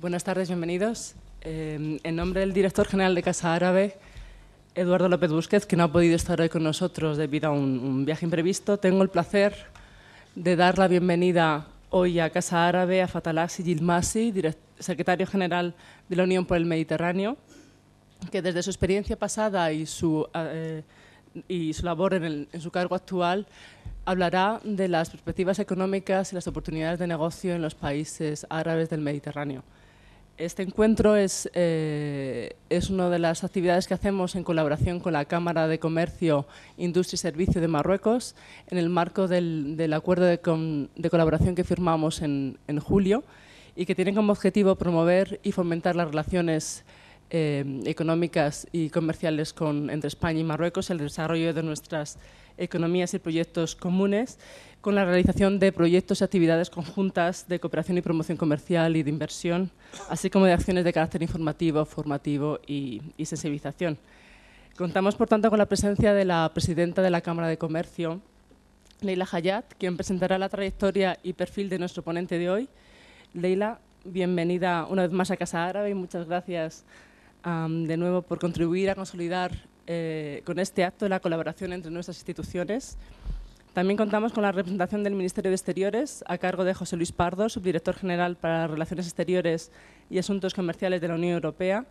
Buenas tardes, bienvenidos. En nombre del director general de Casa Árabe, Eduardo López Busquets, que no ha podido estar hoy con nosotros debido a un viaje imprevisto, tengo el placer de dar la bienvenida hoy a Casa Árabe a Fatalasi Yilmasi, secretario general de la Unión por el Mediterráneo, que desde su experiencia pasada y su labor en su cargo actual hablará de las perspectivas económicas y las oportunidades de negocio en los países árabes del Mediterráneo. Este encuentro es una de las actividades que hacemos en colaboración con la Cámara de Comercio, Industria y Servicio de Marruecos en el marco del acuerdo de colaboración que firmamos en julio y que tiene como objetivo promover y fomentar las relaciones económicas y comerciales entre España y Marruecos, el desarrollo de nuestras economías y proyectos comunes, con la realización de proyectos y actividades conjuntas de cooperación y promoción comercial y de inversión, así como de acciones de carácter informativo, formativo y sensibilización. Contamos, por tanto, con la presencia de la presidenta de la Cámara de Comercio, Leila Hayat, quien presentará la trayectoria y perfil de nuestro ponente de hoy. Leila, bienvenida una vez más a Casa Árabe y muchas gracias de nuevo por contribuir a consolidar con este acto la colaboración entre nuestras instituciones. También contamos con la representación del Ministerio de Exteriores a cargo de José Luis Pardo, subdirector general para Relaciones Exteriores y Asuntos Comerciales de la Unión Europea,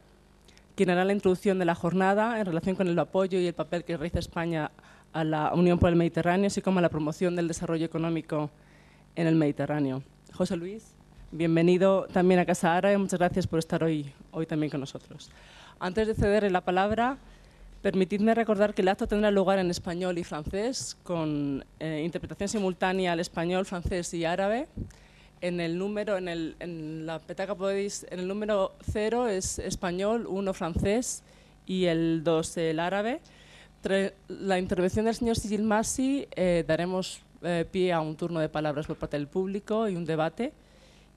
quien hará la introducción de la jornada en relación con el apoyo y el papel que realiza España a la Unión por el Mediterráneo, así como a la promoción del desarrollo económico en el Mediterráneo. José Luis, bienvenido también a Casa Árabe. Muchas gracias por estar hoy también con nosotros. Antes de cederle la palabra, permitidme recordar que el acto tendrá lugar en español y francés, con interpretación simultánea al español, francés y árabe. En la petaca podéis, en el número 0 es español, 1 francés y el 2 el árabe. Tras la intervención del señor Yilmasi daremos pie a un turno de palabras por parte del público y un debate.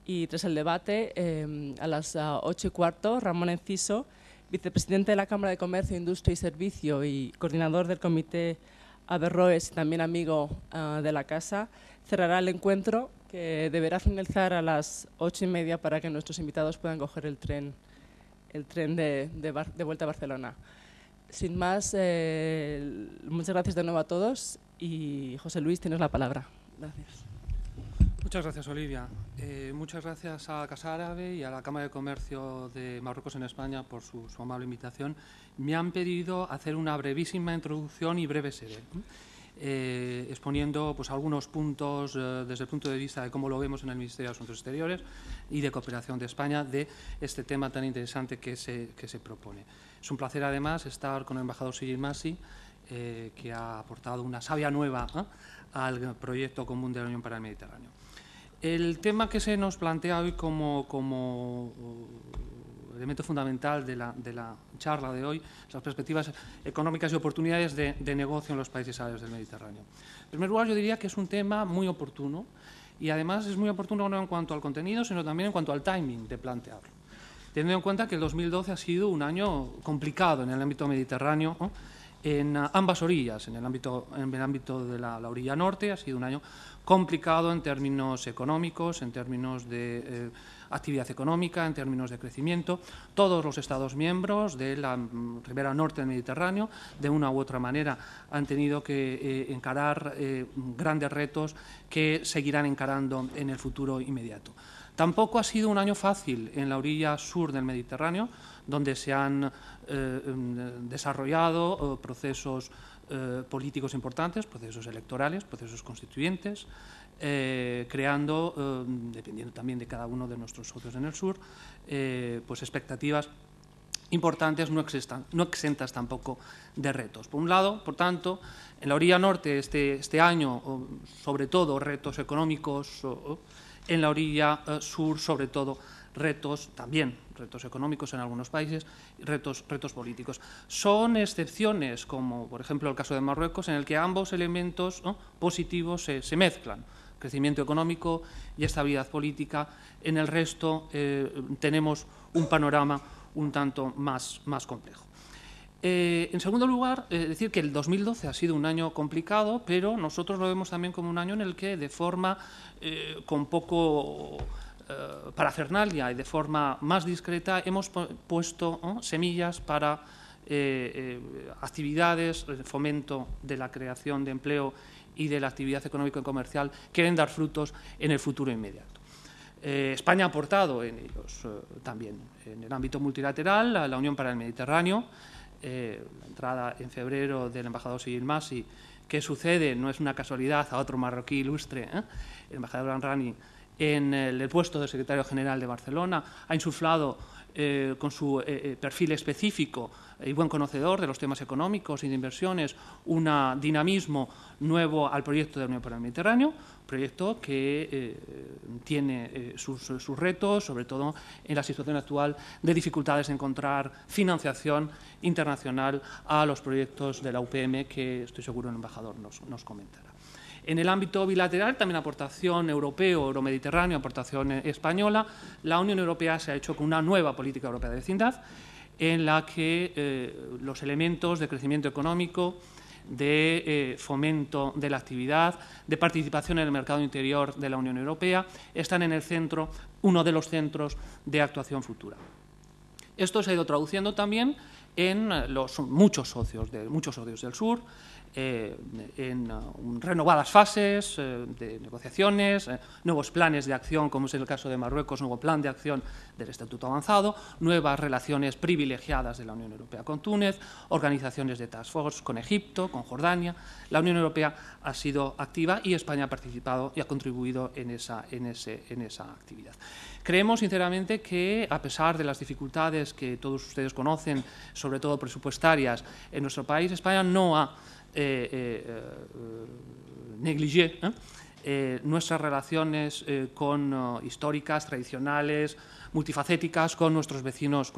Y tras el debate, a las 8:15, Ramón Enciso, vicepresidente de la Cámara de Comercio, Industria y Servicio y coordinador del Comité Averroes y también amigo de la Casa, cerrará el encuentro, que deberá finalizar a las 8:30 para que nuestros invitados puedan coger el tren de vuelta a Barcelona. Sin más, muchas gracias de nuevo a todos y José Luis, tienes la palabra. Gracias. Muchas gracias, Olivia. Muchas gracias a Casa Árabe y a la Cámara de Comercio de Marruecos en España por su amable invitación. Me han pedido hacer una brevísima introducción y breve sede, exponiendo pues, algunos puntos desde el punto de vista de cómo lo vemos en el Ministerio de Asuntos Exteriores y de Cooperación de España de este tema tan interesante que se propone. Es un placer, además, estar con el embajador Yilmasi, que ha aportado una savia nueva al proyecto común de la Unión para el Mediterráneo. El tema que se nos plantea hoy como elemento fundamental de la charla de hoy, las perspectivas económicas y oportunidades de negocio en los países árabes del Mediterráneo. En primer lugar, yo diría que es un tema muy oportuno y además es muy oportuno no en cuanto al contenido, sino también en cuanto al timing de plantearlo. Teniendo en cuenta que el 2012 ha sido un año complicado en el ámbito mediterráneo, ¿no? En ambas orillas, en el ámbito de la orilla norte ha sido un año complicado en términos económicos, en términos de actividad económica, en términos de crecimiento. Todos los Estados miembros de la ribera norte del Mediterráneo, de una u otra manera, han tenido que encarar grandes retos que seguirán encarando en el futuro inmediato. Tampoco ha sido un año fácil en la orilla sur del Mediterráneo, donde se han desarrollado procesos políticos importantes, procesos electorales, procesos constituyentes, creando, dependiendo también de cada uno de nuestros socios en el sur, pues expectativas importantes, no exentas tampoco de retos. Por un lado, por tanto, en la orilla norte este año, sobre todo, retos económicos, en la orilla sur, sobre todo, retos económicos en algunos países y retos políticos. Son excepciones, como por ejemplo el caso de Marruecos, en el que ambos elementos, ¿no?, positivos se mezclan, crecimiento económico y estabilidad política. En el resto tenemos un panorama un tanto más complejo. En segundo lugar, decir que el 2012 ha sido un año complicado, pero nosotros lo vemos también como un año en el que, de forma con poco parafernalia y de forma más discreta hemos puesto semillas para actividades, fomento de la creación de empleo y de la actividad económica y comercial que deben dar frutos en el futuro inmediato. España ha aportado en ellos también en el ámbito multilateral a la Unión para el Mediterráneo, la entrada en febrero del embajador Seyid Masi, que sucede, no es una casualidad, a otro marroquí ilustre, el embajador Amrani, en el puesto de secretario general de Barcelona, ha insuflado con su perfil específico y buen conocedor de los temas económicos y de inversiones un dinamismo nuevo al proyecto de la Unión para el Mediterráneo, proyecto que tiene sus retos, sobre todo en la situación actual de dificultades de encontrar financiación internacional a los proyectos de la UPM, que estoy seguro el embajador nos comentará. En el ámbito bilateral, también aportación europeo, euromediterráneo, aportación española. La Unión Europea se ha hecho con una nueva política europea de vecindad, en la que los elementos de crecimiento económico, de fomento de la actividad, de participación en el mercado interior de la Unión Europea, están en el centro, uno de los centros de actuación futura. Esto se ha ido traduciendo también en muchos socios del sur, en renovadas fases de negociaciones, nuevos planes de acción, como es el caso de Marruecos, nuevo plan de acción del Estatuto Avanzado, nuevas relaciones privilegiadas de la Unión Europea con Túnez, organizaciones de task force con Egipto, con Jordania. La Unión Europea ha sido activa y España ha participado y ha contribuido en esa actividad. Creemos, sinceramente, que a pesar de las dificultades que todos ustedes conocen, sobre todo presupuestarias, en nuestro país, España no ha negligé nuestras relaciones históricas, tradicionales, multifacéticas con nuestros vecinos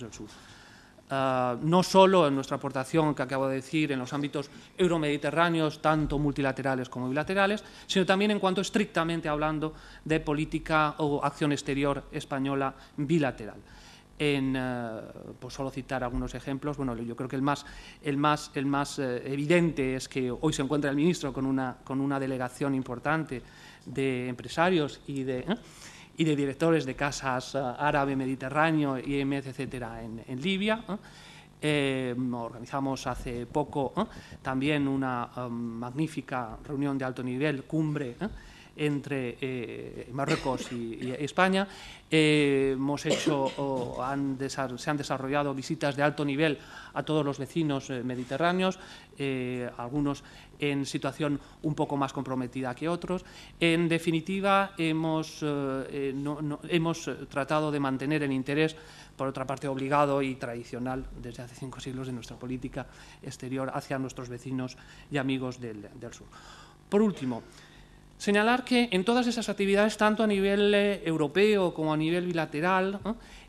del sur. No solo en nuestra aportación, que acabo de decir, en los ámbitos euromediterráneos, tanto multilaterales como bilaterales, sino también en cuanto estrictamente hablando de política o acción exterior española bilateral. Por solo citar algunos ejemplos, bueno, yo creo que el más evidente es que hoy se encuentra el ministro con una delegación importante de empresarios y de directores de casas árabe, mediterráneo, IMF, etcétera, en Libia. Organizamos hace poco también una magnífica reunión de alto nivel, cumbre, entre Marruecos y España. Se han desarrollado visitas de alto nivel a todos los vecinos mediterráneos, algunos en situación un poco más comprometida que otros. En definitiva, hemos tratado de mantener el interés, por otra parte obligado y tradicional desde hace 5 siglos, de nuestra política exterior hacia nuestros vecinos y amigos del sur. Por último, señalar que en todas esas actividades, tanto a nivel europeo como a nivel bilateral,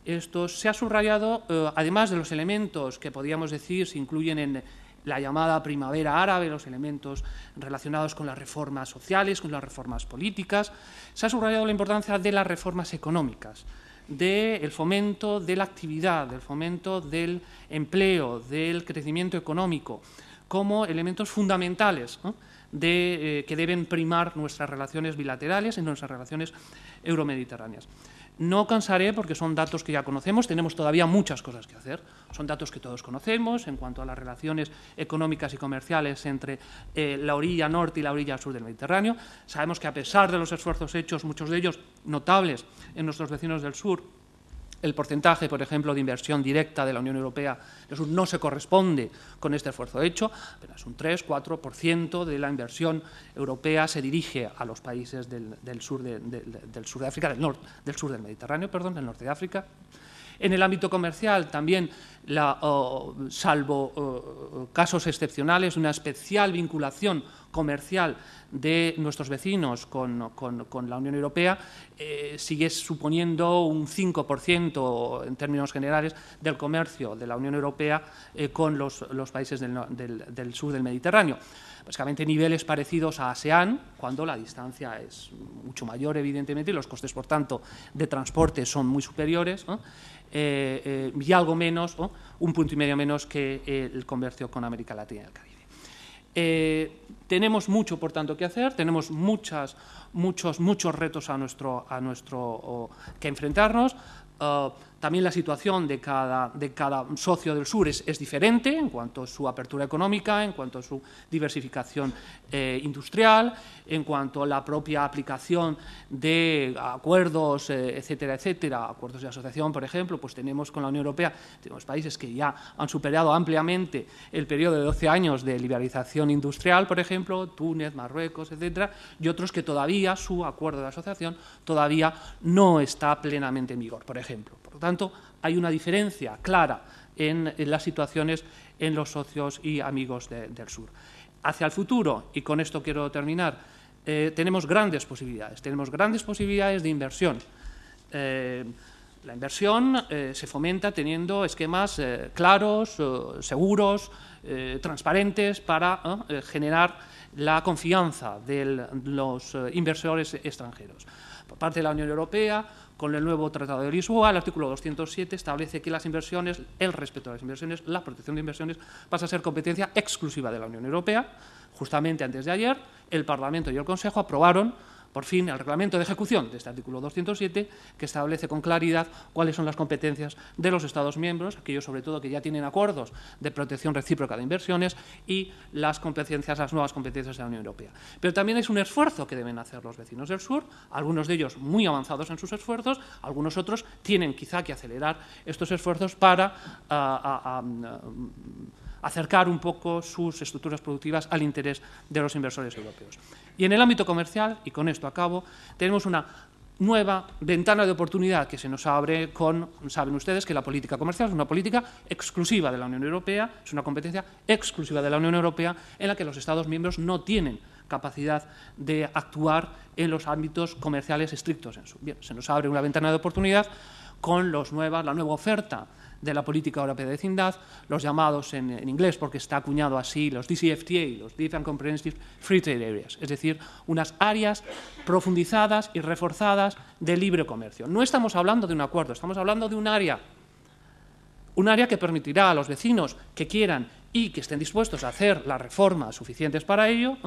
esto se ha subrayado, además de los elementos que podríamos decir se incluyen en la llamada primavera árabe, los elementos relacionados con las reformas sociales, con las reformas políticas, se ha subrayado la importancia de las reformas económicas, del fomento de la actividad, del fomento del empleo, del crecimiento económico, como elementos fundamentales que deben primar nuestras relaciones bilaterales y nuestras relaciones euromediterráneas. No cansaré, porque son datos que ya conocemos, tenemos todavía muchas cosas que hacer, son datos que todos conocemos en cuanto a las relaciones económicas y comerciales entre la orilla norte y la orilla sur del Mediterráneo. Sabemos que a pesar de los esfuerzos hechos, muchos de ellos notables en nuestros vecinos del sur, el porcentaje, por ejemplo, de inversión directa de la Unión Europea del sur no se corresponde con este esfuerzo hecho, apenas un 3-4% de la inversión europea se dirige a los países del sur de África, del sur del Mediterráneo, perdón, del norte de África. En el ámbito comercial también, salvo casos excepcionales, una especial vinculación comercial de nuestros vecinos con la Unión Europea sigue suponiendo un 5% en términos generales del comercio de la Unión Europea con los países del sur del Mediterráneo. Básicamente niveles parecidos a ASEAN, cuando la distancia es mucho mayor, evidentemente, y los costes, por tanto, de transporte son muy superiores, y algo menos, un punto y medio menos que el comercio con América Latina y el Caribe. Tenemos mucho, por tanto, que hacer, tenemos muchos retos que enfrentarnos. También la situación de cada socio del sur es diferente en cuanto a su apertura económica, en cuanto a su diversificación industrial, en cuanto a la propia aplicación de acuerdos, etcétera, etcétera, acuerdos de asociación, por ejemplo, pues tenemos con la Unión Europea, tenemos países que ya han superado ampliamente el periodo de 12 años de liberalización industrial, por ejemplo, Túnez, Marruecos, etcétera, y otros que todavía su acuerdo de asociación todavía no está plenamente en vigor, por ejemplo. Por lo tanto, hay una diferencia clara en las situaciones en los socios y amigos del sur. Hacia el futuro, y con esto quiero terminar, tenemos grandes posibilidades de inversión. La inversión se fomenta teniendo esquemas claros, seguros, transparentes para generar la confianza de los inversores extranjeros. Por parte de la Unión Europea, con el nuevo Tratado de Lisboa, el artículo 207 establece que las inversiones, el respeto a las inversiones, la protección de inversiones pasa a ser competencia exclusiva de la Unión Europea. Justamente antes de ayer, el Parlamento y el Consejo aprobaron por fin el reglamento de ejecución de este artículo 207, que establece con claridad cuáles son las competencias de los Estados miembros, aquellos sobre todo que ya tienen acuerdos de protección recíproca de inversiones, y las nuevas competencias de la Unión Europea. Pero también es un esfuerzo que deben hacer los vecinos del sur, algunos de ellos muy avanzados en sus esfuerzos, algunos otros tienen quizá que acelerar estos esfuerzos para acercar un poco sus estructuras productivas al interés de los inversores europeos. Y en el ámbito comercial, y con esto acabo, tenemos una nueva ventana de oportunidad que se nos abre saben ustedes que la política comercial es una política exclusiva de la Unión Europea, es una competencia exclusiva de la Unión Europea en la que los Estados miembros no tienen capacidad de actuar en los ámbitos comerciales estrictos. Bien, se nos abre una ventana de oportunidad con la nueva oferta de la política europea de vecindad, los llamados en inglés, porque está acuñado así, los DCFTA, los Deep and Comprehensive Free Trade Areas, es decir, unas áreas profundizadas y reforzadas de libre comercio. No estamos hablando de un acuerdo, estamos hablando de un área que permitirá a los vecinos que quieran y que estén dispuestos a hacer las reformas suficientes para ello,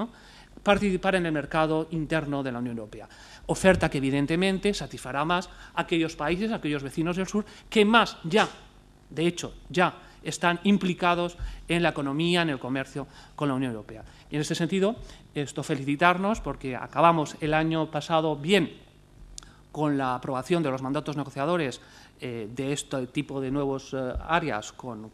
participar en el mercado interno de la Unión Europea. Oferta que evidentemente satisfará más a aquellos países, a aquellos vecinos del sur, que más de hecho, ya están implicados en la economía, en el comercio con la Unión Europea. Y en este sentido, felicitarnos porque acabamos el año pasado bien con la aprobación de los mandatos negociadores de este tipo de nuevas áreas con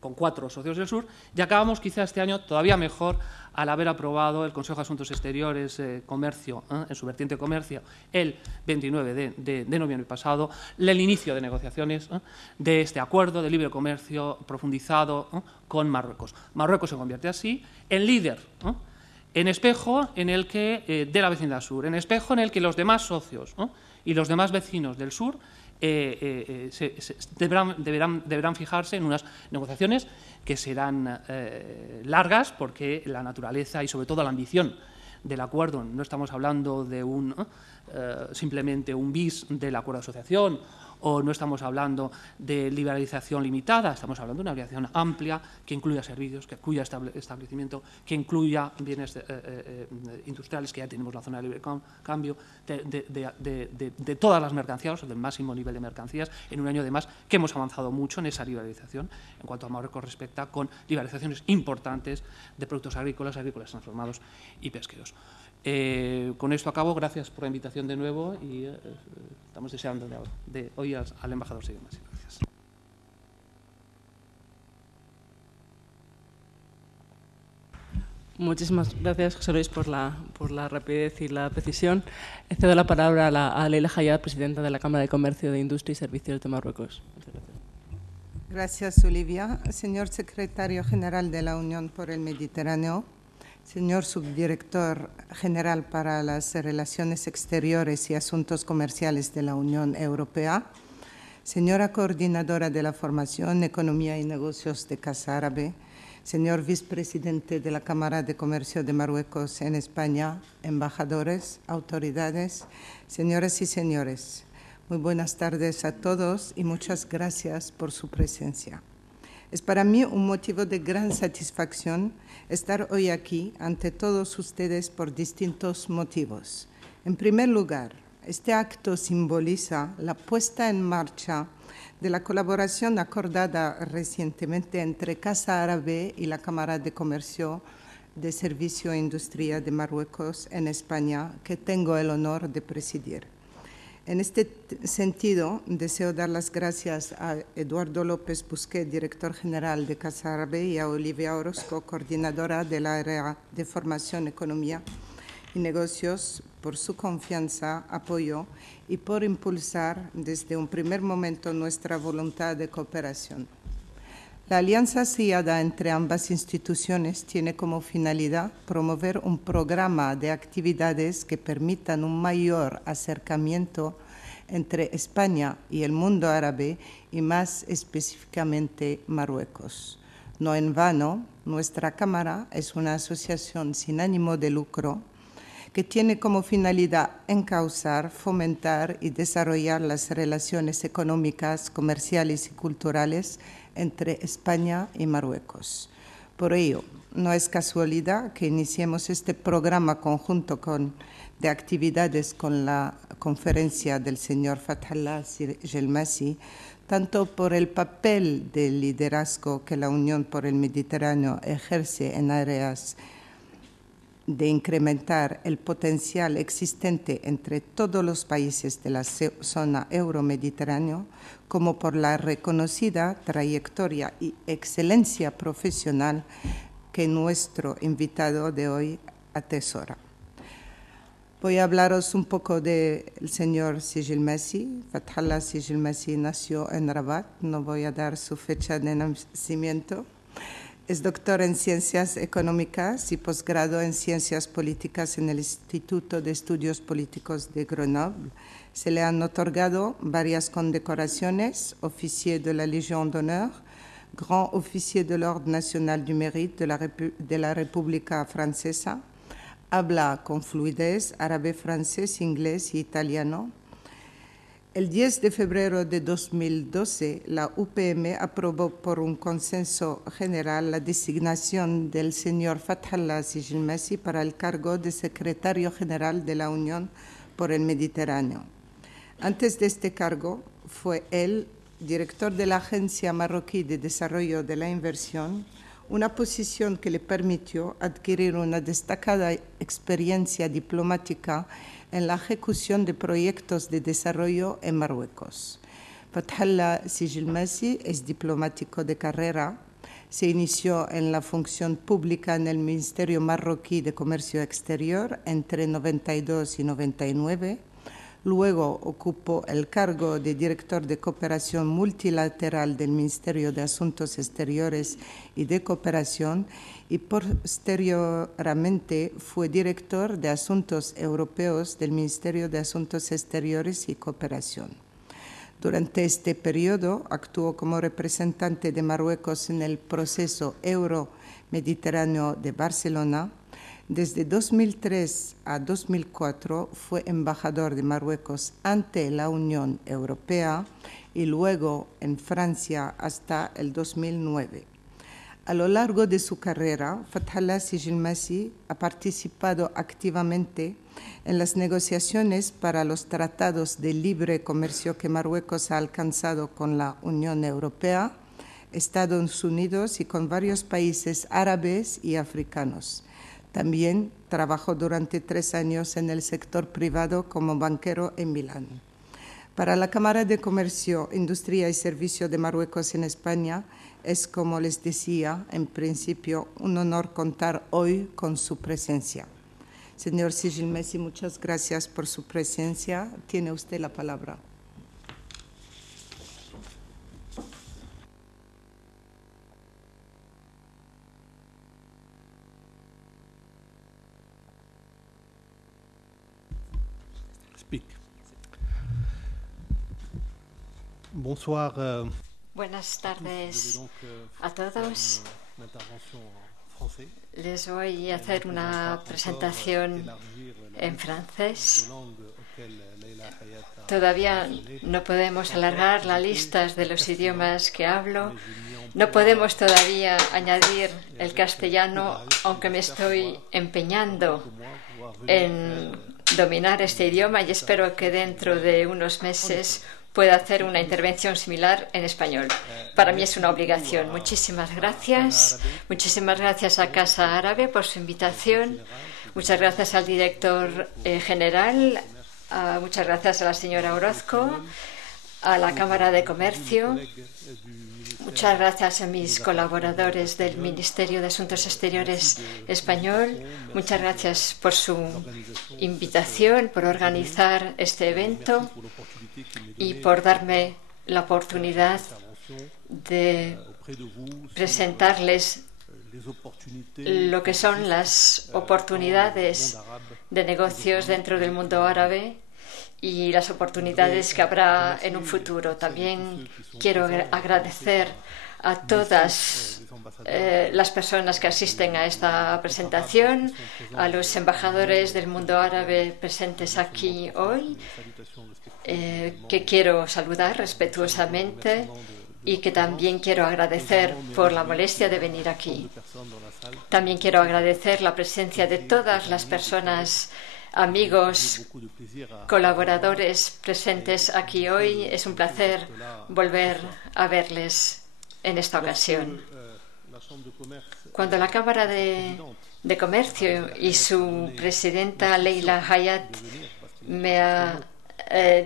4 socios del sur, y acabamos quizá este año todavía mejor al haber aprobado el Consejo de Asuntos Exteriores, Comercio, en su vertiente comercio, el 29 de noviembre pasado, el inicio de negociaciones de este acuerdo de libre comercio profundizado con Marruecos. Marruecos se convierte así en líder, en espejo en el que, de la vecindad sur, en espejo en el que los demás socios y los demás vecinos del sur deberán fijarse en unas negociaciones que serán largas, porque la naturaleza y sobre todo la ambición del acuerdo, no estamos hablando de simplemente un bis del acuerdo de asociación, o no estamos hablando de liberalización limitada, estamos hablando de una liberalización amplia que incluya servicios, que incluya establecimiento, que incluya bienes industriales, que ya tenemos la zona de libre cambio, de todas las mercancías, del máximo nivel de mercancías, en un año además que hemos avanzado mucho en esa liberalización, en cuanto a Marruecos respecta, con liberalizaciones importantes de productos agrícolas transformados y pesqueros. Con esto acabo, gracias por la invitación de nuevo y estamos deseando de oír al embajador Seguimas. Gracias. Muchísimas gracias, José Luis, por la rapidez y la precisión. Cedo la palabra a Leila Hayat, presidenta de la Cámara de Comercio, de Industria y Servicios de Marruecos. Muchas gracias. Gracias, Olivia. Señor Secretario General de la Unión por el Mediterráneo, señor Subdirector General para las Relaciones Exteriores y Asuntos Comerciales de la Unión Europea, señora Coordinadora de la Formación, Economía y Negocios de Casa Árabe, señor Vicepresidente de la Cámara de Comercio de Marruecos en España, embajadores, autoridades, señoras y señores, muy buenas tardes a todos y muchas gracias por su presencia. Es para mí un motivo de gran satisfacción estar hoy aquí ante todos ustedes por distintos motivos. En primer lugar, este acto simboliza la puesta en marcha de la colaboración acordada recientemente entre Casa Árabe y la Cámara de Comercio de Servicio e Industria de Marruecos en España, que tengo el honor de presidir. En este sentido, deseo dar las gracias a Eduardo López Busquet, director general de Casa Árabe, y a Olivia Orozco, coordinadora del área de Formación, Economía y Negocios, por su confianza, apoyo y por impulsar desde un primer momento nuestra voluntad de cooperación. La alianza sellada entre ambas instituciones tiene como finalidad promover un programa de actividades que permitan un mayor acercamiento entre España y el mundo árabe y más específicamente Marruecos. No en vano, nuestra Cámara es una asociación sin ánimo de lucro que tiene como finalidad encauzar, fomentar y desarrollar las relaciones económicas, comerciales y culturales entre España y Marruecos. Por ello, no es casualidad que iniciemos este programa conjunto de actividades con la conferencia del señor Fathallah Gelmasi, tanto por el papel de liderazgo que la Unión por el Mediterráneo ejerce en áreas de incrementar el potencial existente entre todos los países de la zona euro-mediterránea, como por la reconocida trayectoria y excelencia profesional que nuestro invitado de hoy atesora. Voy a hablaros un poco del señor Gelmasi. Fathallah Gelmasi nació en Rabat, no voy a dar su fecha de nacimiento. Es doctor en Ciencias Económicas y posgrado en Ciencias Políticas en el Instituto de Estudios Políticos de Grenoble. Se le han otorgado varias condecoraciones: Officier de la Légion d'honneur, Grand Officier de l'Ordre National du Mérite de la República Francesa. Habla con fluidez árabe, francés, inglés y italiano. El 10 de febrero de 2012, la UPM aprobó por un consenso general la designación del señor Fathallah Gelmasi para el cargo de secretario general de la Unión por el Mediterráneo. Antes de este cargo, fue él director de la Agencia Marroquí de Desarrollo de la Inversión, una posición que le permitió adquirir una destacada experiencia diplomática en la ejecución de proyectos de desarrollo en Marruecos. Fathallah Gelmasi es diplomático de carrera. Se inició en la función pública en el Ministerio Marroquí de Comercio Exterior entre 92 y 99. Luego ocupó el cargo de director de cooperación multilateral del Ministerio de Asuntos Exteriores y de Cooperación y posteriormente fue director de Asuntos Europeos del Ministerio de Asuntos Exteriores y Cooperación. Durante este periodo actuó como representante de Marruecos en el proceso euro-mediterráneo de Barcelona. Desde 2003 a 2004 fue embajador de Marruecos ante la Unión Europea y luego en Francia hasta el 2009. A lo largo de su carrera, Fathallah Gelmasi ha participado activamente en las negociaciones para los tratados de libre comercio que Marruecos ha alcanzado con la Unión Europea, Estados Unidos y con varios países árabes y africanos. También trabajó durante 3 años en el sector privado como banquero en Milán. Para la Cámara de Comercio, Industria y Servicio de Marruecos en España es, como les decía, en principio un honor contar hoy con su presencia. Señor Gelmasi, muchas gracias por su presencia. Tiene usted la palabra. Bonsoir. Buenas tardes a todos. Les voy a hacer una presentación en francés, Todavía no podemos alargar la lista de los idiomas que hablo. No podemos todavía añadir el castellano, aunque me estoy empeñando en dominar este idioma y espero que dentro de unos meses pueda hacer una intervención similar en español. Para mí es una obligación. Muchísimas gracias. Muchísimas gracias a Casa Árabe por su invitación. Muchas gracias al director general. Muchas gracias a la señora Orozco, a la Cámara de Comercio. Muchas gracias a mis colaboradores del Ministerio de Asuntos Exteriores español. Muchas gracias por su invitación, por organizar este evento y por darme la oportunidad de presentarles lo que son las oportunidades de negocios dentro del mundo árabe y las oportunidades que habrá en un futuro. También quiero agradecer a todas las personas que asisten a esta presentación, a los embajadores del mundo árabe presentes aquí hoy, que quiero saludar respetuosamente y que también quiero agradecer por la molestia de venir aquí. También quiero agradecer la presencia de todas las personas, amigos, colaboradores presentes aquí hoy. Es un placer volver a verles en esta ocasión. Cuando la Cámara de Comercio y su presidenta Leila Hayat me ha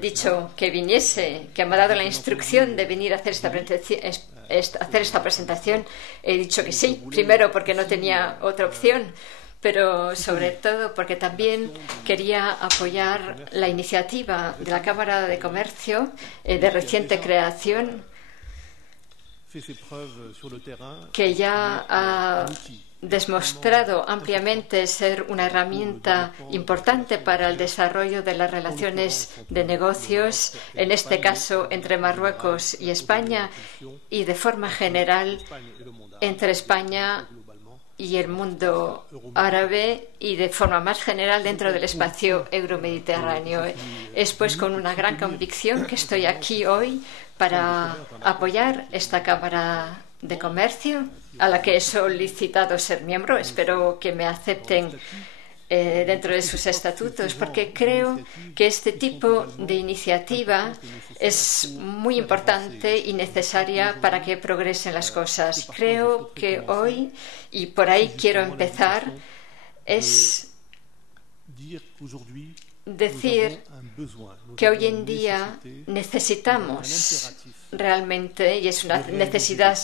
dicho que viniese, que me ha dado la instrucción de venir a hacer esta presentación, he dicho que sí, primero porque no tenía otra opción, pero sobre todo porque también quería apoyar la iniciativa de la Cámara de Comercio de reciente creación, que ya ha demostrado ampliamente ser una herramienta importante para el desarrollo de las relaciones de negocios, en este caso entre Marruecos y España, y de forma general entre España y el mundo árabe y de forma más general dentro del espacio euromediterráneo. Es pues con una gran convicción que estoy aquí hoy para apoyar esta Cámara de Comercio, a la que he solicitado ser miembro. Espero que me acepten dentro de sus estatutos, porque creo que este tipo de iniciativa es muy importante y necesaria para que progresen las cosas. Creo que hoy, y por ahí quiero empezar, es decir que hoy en día necesitamos realmente, y es una necesidad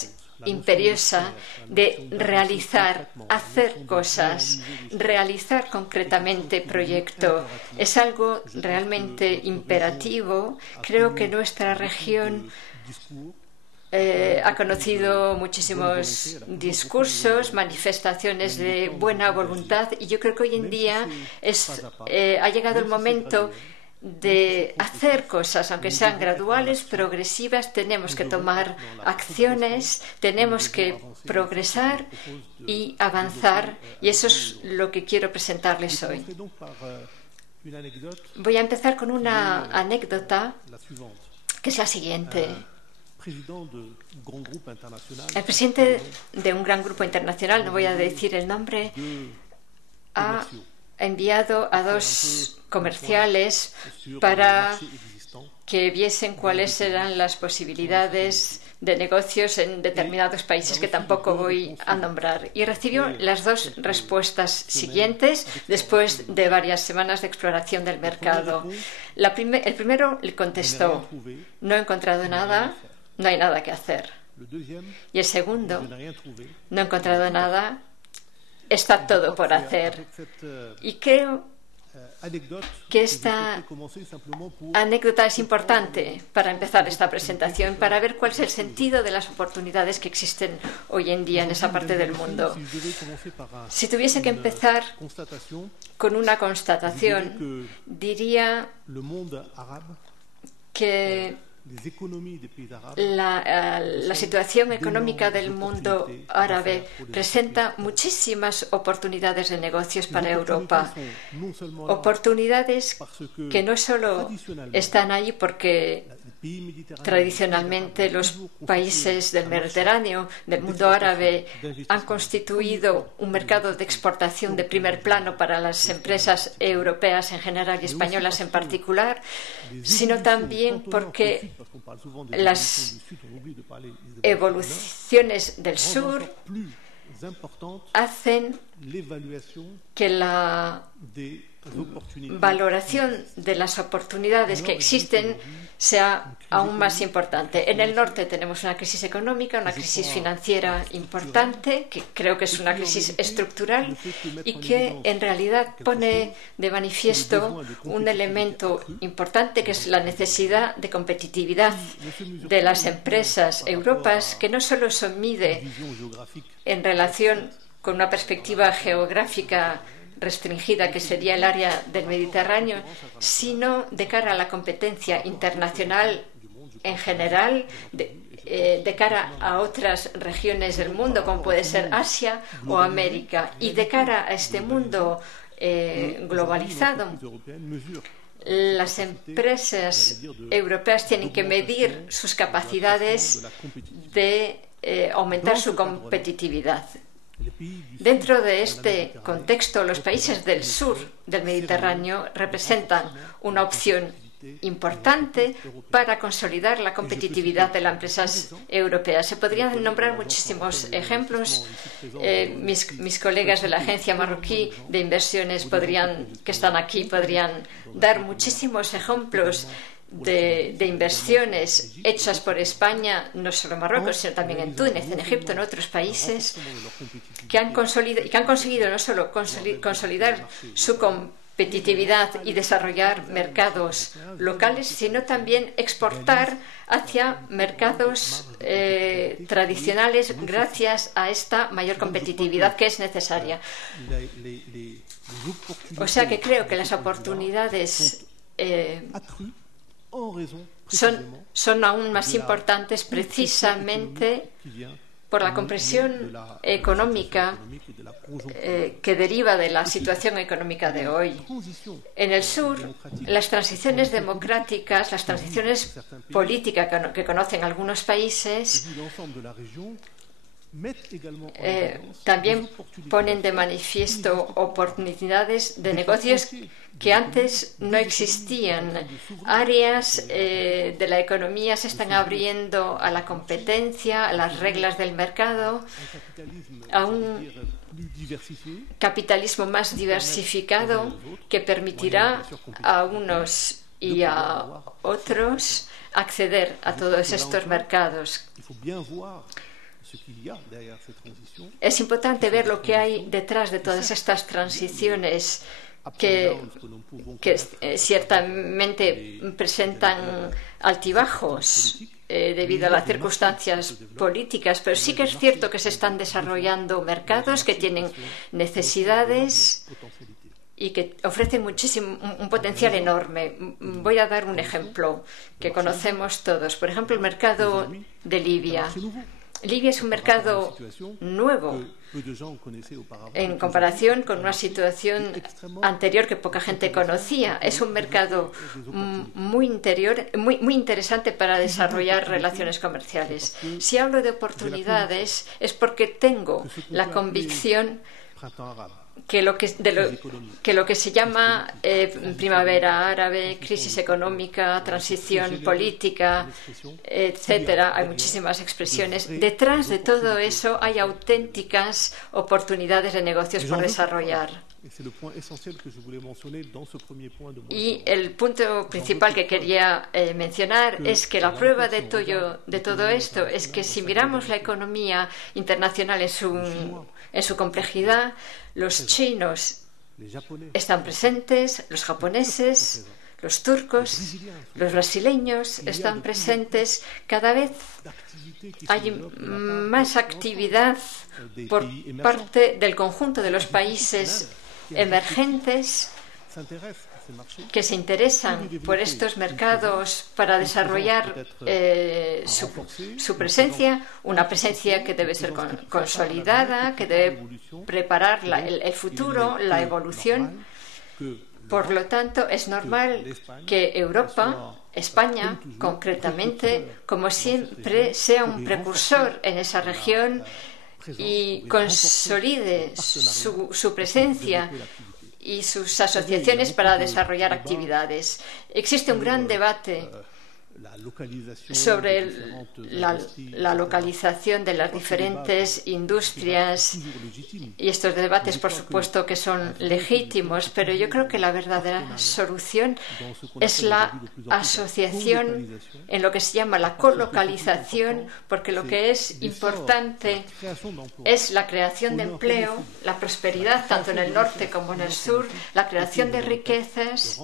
imperiosa, de realizar, hacer cosas, realizar concretamente proyectos. Es algo realmente imperativo. Creo que nuestra región ha conocido muchísimos discursos, manifestaciones de buena voluntad, y yo creo que hoy en día ha llegado el momento de hacer cosas, aunque sean graduales, progresivas. Tenemos que tomar acciones, tenemos que progresar y avanzar, y eso es lo que quiero presentarles hoy. Voy a empezar con una anécdota que es la siguiente. El presidente de un gran grupo internacional, no voy a decir el nombre, ha enviado a dos comerciales para que viesen cuáles eran las posibilidades de negocios en determinados países que tampoco voy a nombrar. Y recibió las dos respuestas siguientes después de varias semanas de exploración del mercado. El primero le contestó: no he encontrado nada, no hay nada que hacer. Y el segundo: no he encontrado nada, está todo por hacer. Y creo que esta anécdota es importante para empezar esta presentación, para ver cuál es el sentido de las oportunidades que existen hoy en día en esa parte del mundo. Si tuviese que empezar con una constatación, diría que La situación económica del mundo árabe presenta muchísimas oportunidades de negocios para Europa. Oportunidades que no solo están ahí porque tradicionalmente los países del Mediterráneo, del mundo árabe, han constituido un mercado de exportación de primer plano para las empresas europeas en general y españolas en particular, sino también porque las evoluciones del sur hacen que la valoración de las oportunidades que existen sea aún más importante. En el norte tenemos una crisis económica, una crisis financiera importante, que creo que es una crisis estructural y que en realidad pone de manifiesto un elemento importante, que es la necesidad de competitividad de las empresas europeas, que no solo se mide en relación con una perspectiva geográfica restringida, que sería el área del Mediterráneo, sino de cara a la competencia internacional en general, de cara a otras regiones del mundo, como puede ser Asia o América, y de cara a este mundo globalizado. Las empresas europeas tienen que medir sus capacidades de aumentar su competitividad. Dentro de este contexto, los países del sur del Mediterráneo representan una opción importante para consolidar la competitividad de las empresas europeas. Se podrían nombrar muchísimos ejemplos. Mis colegas de la agencia marroquí de inversiones que están aquí podrían dar muchísimos ejemplos de inversiones hechas por España, no solo en Marruecos, sino también en Túnez, en Egipto, en otros países, que han conseguido no solo consolidar su competitividad y desarrollar mercados locales, sino también exportar hacia mercados tradicionales gracias a esta mayor competitividad que es necesaria. O sea que creo que las oportunidades son aún más importantes precisamente por la compresión económica que deriva de la situación económica de hoy. En el sur, las transiciones democráticas, las transiciones políticas que conocen algunos países, también ponen de manifiesto oportunidades de negocios que antes no existían. Áreas de la economía se están abriendo a la competencia, a las reglas del mercado, a un capitalismo más diversificado que permitirá a unos y a otros acceder a todos estos mercados. Es importante ver lo que hay detrás de todas estas transiciones que ciertamente presentan altibajos debido a las circunstancias políticas, pero sí que es cierto que se están desarrollando mercados que tienen necesidades y que ofrecen un potencial enorme. Voy a dar un ejemplo que conocemos todos. Por ejemplo, el mercado de Libia. Libia es un mercado nuevo en comparación con una situación anterior que poca gente conocía. Es un mercado muy interesante para desarrollar relaciones comerciales. Si hablo de oportunidades es porque tengo la convicción que lo que se llama primavera árabe, crisis económica, transición política, etcétera, hay muchísimas expresiones. Detrás de todo eso hay auténticas oportunidades de negocios por desarrollar. Y el punto principal que quería mencionar es que la prueba de todo esto es que si miramos la economía internacional en su complejidad, los chinos están presentes, los japoneses, los turcos, los brasileños están presentes. Cada vez hay más actividad por parte del conjunto de los países emergentes que se interesan por estos mercados para desarrollar su presencia, una presencia que debe ser consolidada, que debe preparar el futuro, la evolución. Por lo tanto, es normal que Europa, España concretamente, como siempre, sea un precursor en esa región y consolide su presencia y sus asociaciones para desarrollar actividades. Existe un gran debate sobre la localización de las diferentes industrias, y estos debates por supuesto que son legítimos, pero yo creo que la verdadera solución es la asociación en lo que se llama la colocalización, porque lo que es importante es la creación de empleo, la prosperidad tanto en el norte como en el sur, la creación de riquezas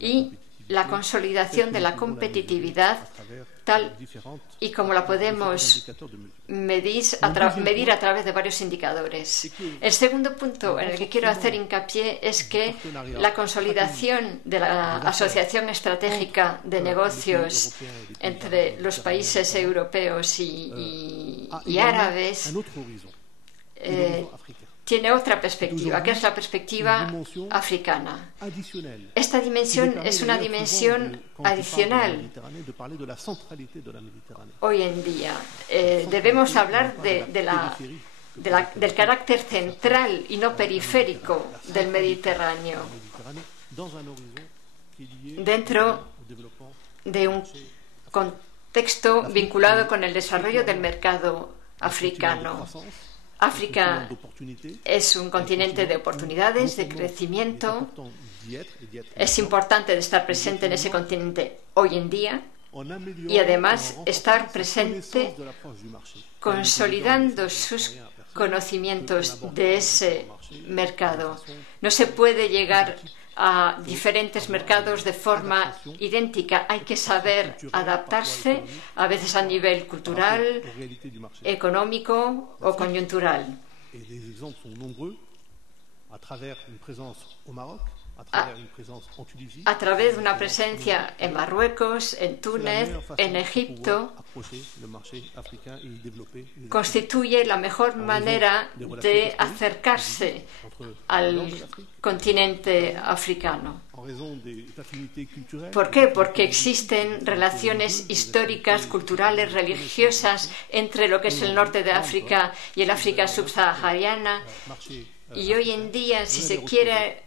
y la consolidación de la competitividad tal y como la podemos medir a través de varios indicadores. El segundo punto en el que quiero hacer hincapié es que la consolidación de la Asociación Estratégica de Negocios entre los países europeos y árabes tiene otra perspectiva, que es la perspectiva africana. Esta dimensión es una dimensión adicional. Hoy en día debemos hablar del carácter central y no periférico del Mediterráneo, dentro de un contexto vinculado con el desarrollo del mercado africano. África es un continente de oportunidades, de crecimiento. Es importante estar presente en ese continente hoy en día y además estar presente consolidando sus conocimientos de ese mercado. No se puede llegar a diferentes mercados de forma idéntica. Hay que saber adaptarse, a veces a nivel cultural, económico o coyuntural. A través de una presencia en Marruecos, en Túnez, en Egipto, constituye la mejor manera de acercarse al continente africano. ¿Por qué? Porque existen relaciones históricas, culturales, religiosas entre lo que es el norte de África y el África subsahariana. Y hoy en día, si quiere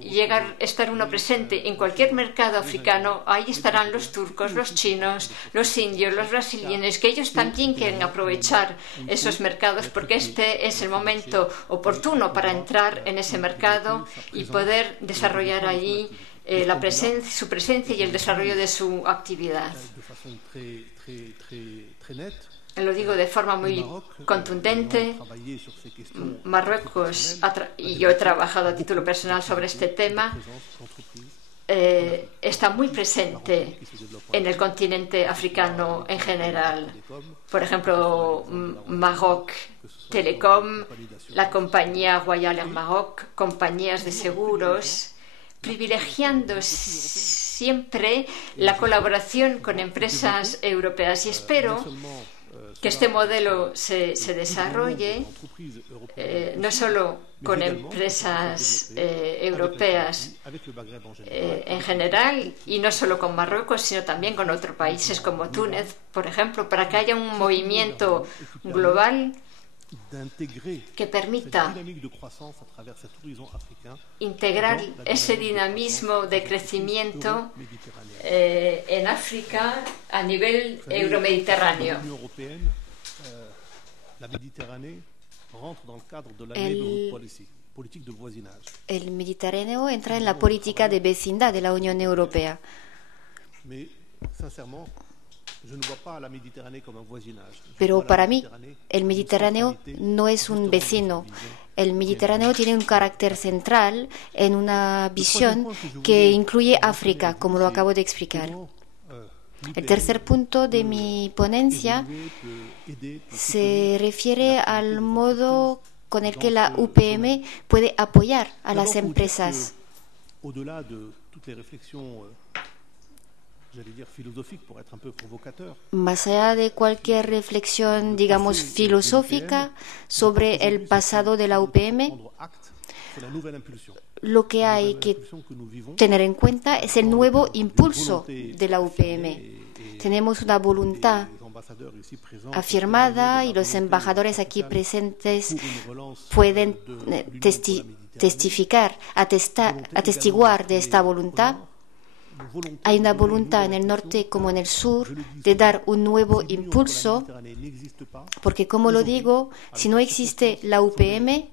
llegar a estar uno presente en cualquier mercado africano, ahí estarán los turcos, los chinos, los indios, los brasileños, que ellos también quieren aprovechar esos mercados, porque este es el momento oportuno para entrar en ese mercado y poder desarrollar allí su presencia y el desarrollo de su actividad. Lo digo de forma muy contundente. Marruecos, y yo he trabajado a título personal sobre este tema, está muy presente en el continente africano en general. Por ejemplo, Maroc Telecom, la compañía Royal Air Maroc, compañías de seguros, privilegiando siempre la colaboración con empresas europeas. Y espero que este modelo se desarrolle no solo con empresas europeas en general y no solo con Marruecos, sino también con otros países como Túnez, por ejemplo, para que haya un movimiento global que permita integrar ese dinamismo de crecimiento en África a nivel euromediterráneo. El Mediterráneo entra en la política de vecindad de la Unión Europea. Pero para mí, el Mediterráneo no es un vecino. El Mediterráneo tiene un carácter central en una visión que incluye África, como lo acabo de explicar. El tercer punto de mi ponencia se refiere al modo con el que la UPM puede apoyar a las empresas. au-delà de toutes les réflexions, j'allais dire philosophiques pour être un peu provocateur. Más allá de cualquier reflexión, digamos, filosófica sobre el pasado de la UPM, lo que hay que tener en cuenta es el nuevo impulso de la UPM. Tenemos una voluntad afirmada y los embajadores aquí presentes pueden testificar, atestiguar de esta voluntad. Hay una voluntad en el norte como en el sur de dar un nuevo impulso, porque como lo digo, si no existe la UPM,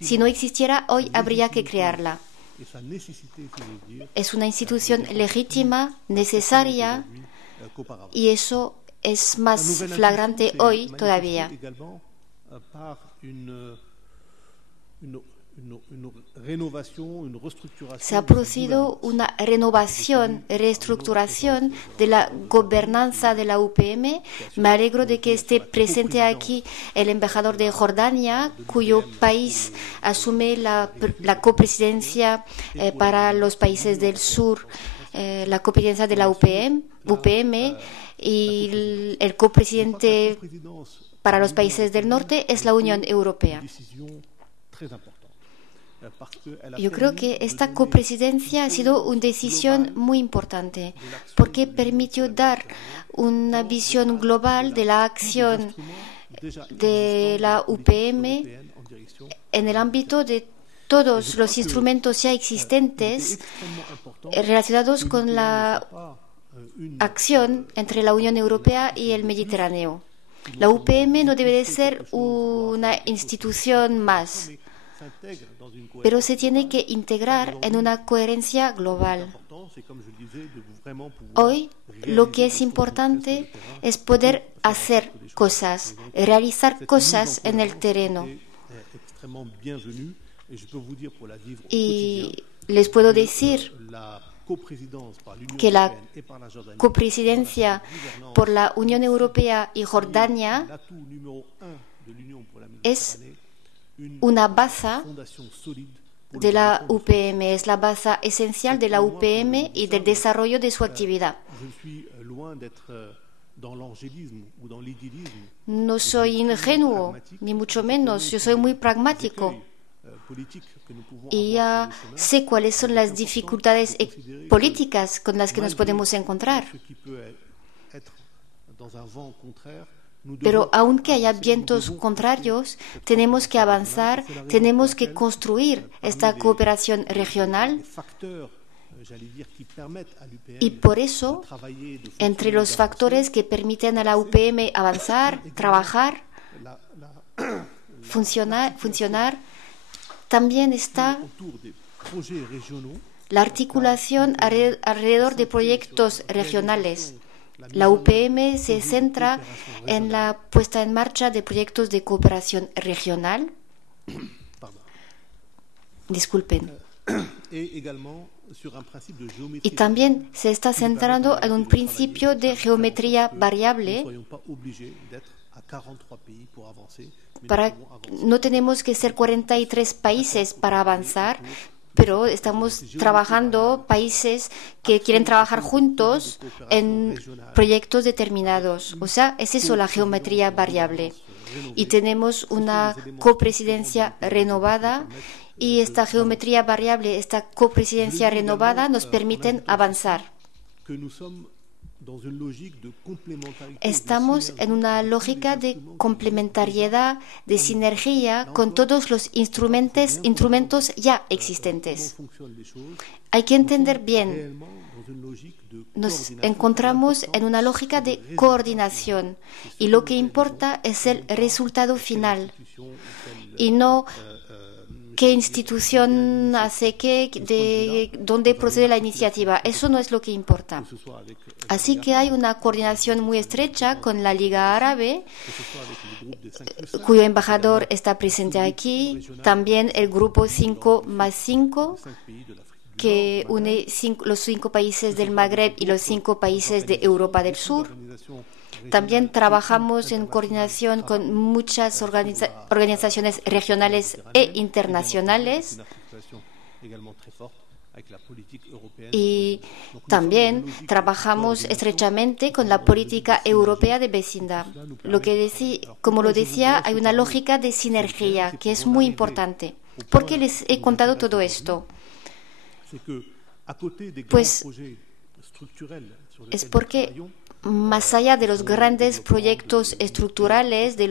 si no existiera, hoy habría que crearla. Es una institución legítima, necesaria, y eso es más flagrante hoy todavía. Se ha producido una renovación, reestructuración de la gobernanza de la UPM. Me alegro de que esté presente aquí el embajador de Jordania, cuyo país asume la copresidencia para los países del sur, la copresidencia de la UPM, y el copresidente para los países del norte es la Unión Europea. Yo creo que esta copresidencia ha sido una decisión muy importante porque permitió dar una visión global de la acción de la UPM en el ámbito de todos los instrumentos ya existentes relacionados con la acción entre la Unión Europea y el Mediterráneo. La UPM no debe de ser una institución más, pero se tiene que integrar en una coherencia global. Hoy lo que es importante es poder hacer cosas, realizar cosas en el terreno. Y les puedo decir que la copresidencia por la Unión Europea y Jordania es una base de la UPM, es la base esencial de la UPM y del desarrollo de su actividad. No soy ingenuo, ni mucho menos, yo soy muy pragmático. Y ya sé cuáles son las dificultades políticas con las que nos podemos encontrar. Pero aunque haya vientos contrarios, tenemos que avanzar, tenemos que construir esta cooperación regional. Y por eso, entre los factores que permiten a la UPM avanzar, trabajar, funcionar, también está la articulación alrededor de proyectos regionales. La UPM se centra en la puesta en marcha de proyectos de cooperación regional. Disculpen. Y también se está centrando en un principio de geometría variable. No tenemos que ser 43 países para avanzar, pero estamos trabajando países que quieren trabajar juntos en proyectos determinados. O sea, es eso la geometría variable. Y tenemos una copresidencia renovada y esta geometría variable, esta copresidencia renovada nos permiten avanzar. Estamos en una lógica de complementariedad, de sinergia con todos los instrumentos ya existentes. Hay que entender bien, nos encontramos en una lógica de coordinación y lo que importa es el resultado final y no qué institución hace qué, de dónde procede la iniciativa. Eso no es lo que importa. Así que hay una coordinación muy estrecha con la Liga Árabe, cuyo embajador está presente aquí. También el grupo 5+5, que une los 5 países del Magreb y los 5 países de Europa del Sur. También trabajamos en coordinación con muchas organizaciones regionales e internacionales. Y también trabajamos estrechamente con la política europea de vecindad. Como lo decía, hay una lógica de sinergia que es muy importante. ¿Por qué les he contado todo esto? Pues es porque más allá de los grandes proyectos estructurales en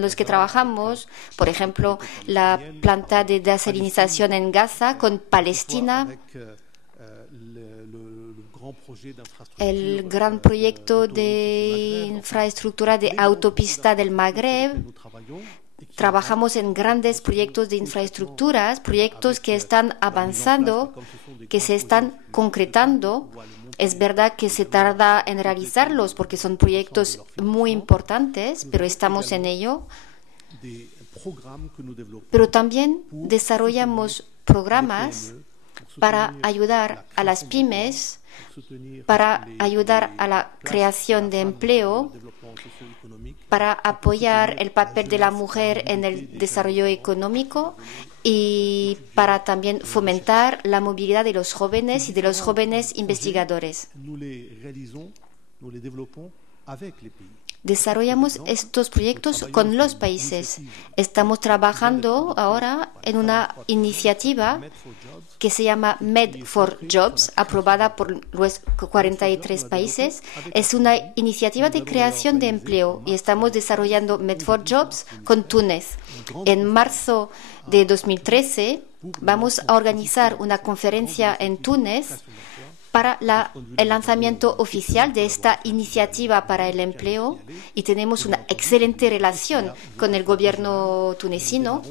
los que trabajamos, por ejemplo, la planta de desalinización en Gaza con Palestina, el gran proyecto de infraestructura de autopista del Magreb, trabajamos en grandes proyectos de infraestructuras, proyectos que están avanzando, que se están concretando. Es verdad que se tarda en realizarlos porque son proyectos muy importantes, pero estamos en ello. Pero también desarrollamos programas para ayudar a las pymes, para ayudar a la creación de empleo, para apoyar el papel de la mujer en el desarrollo económico y para también fomentar la movilidad de los jóvenes y de los jóvenes investigadores. Desarrollamos estos proyectos con los países. Estamos trabajando ahora en una iniciativa que se llama Med for Jobs, aprobada por los 43 países. Es una iniciativa de creación de empleo y estamos desarrollando Med for Jobs con Túnez. En marzo de 2013 vamos a organizar una conferencia en Túnez para el lanzamiento oficial de esta iniciativa para el empleo y tenemos una excelente relación con el gobierno tunecino.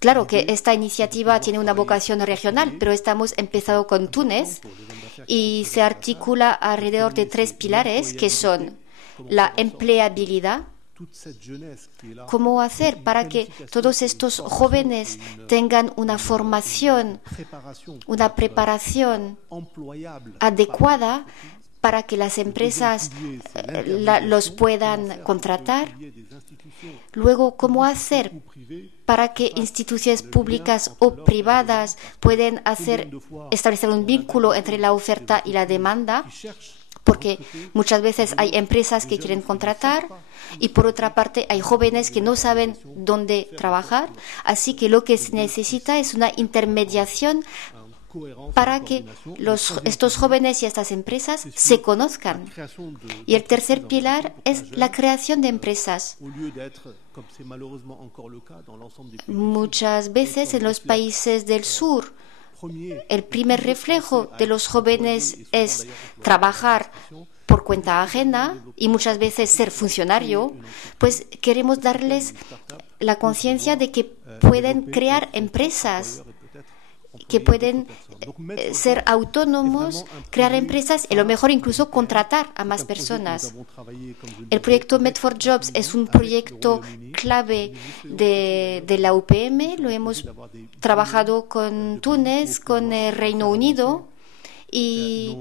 Claro que esta iniciativa tiene una vocación regional, pero estamos empezando con Túnez y se articula alrededor de 3 pilares que son la empleabilidad. ¿Cómo hacer para que todos estos jóvenes tengan una formación, una preparación adecuada para que las empresas los puedan contratar? Luego, ¿cómo hacer para que instituciones públicas o privadas puedan establecer un vínculo entre la oferta y la demanda? Porque muchas veces hay empresas que quieren contratar y por otra parte hay jóvenes que no saben dónde trabajar. Así que lo que se necesita es una intermediación para que estos jóvenes y estas empresas se conozcan. Y el tercer pilar es la creación de empresas. Muchas veces en los países del sur, el primer reflejo de los jóvenes es trabajar por cuenta ajena y muchas veces ser funcionario, pues queremos darles la conciencia de que pueden crear empresas, que pueden ser autónomos, crear empresas y a lo mejor incluso contratar a más personas. El proyecto Med for Jobs es un proyecto clave de la UPM. Lo hemos trabajado con Túnez, con el Reino Unido y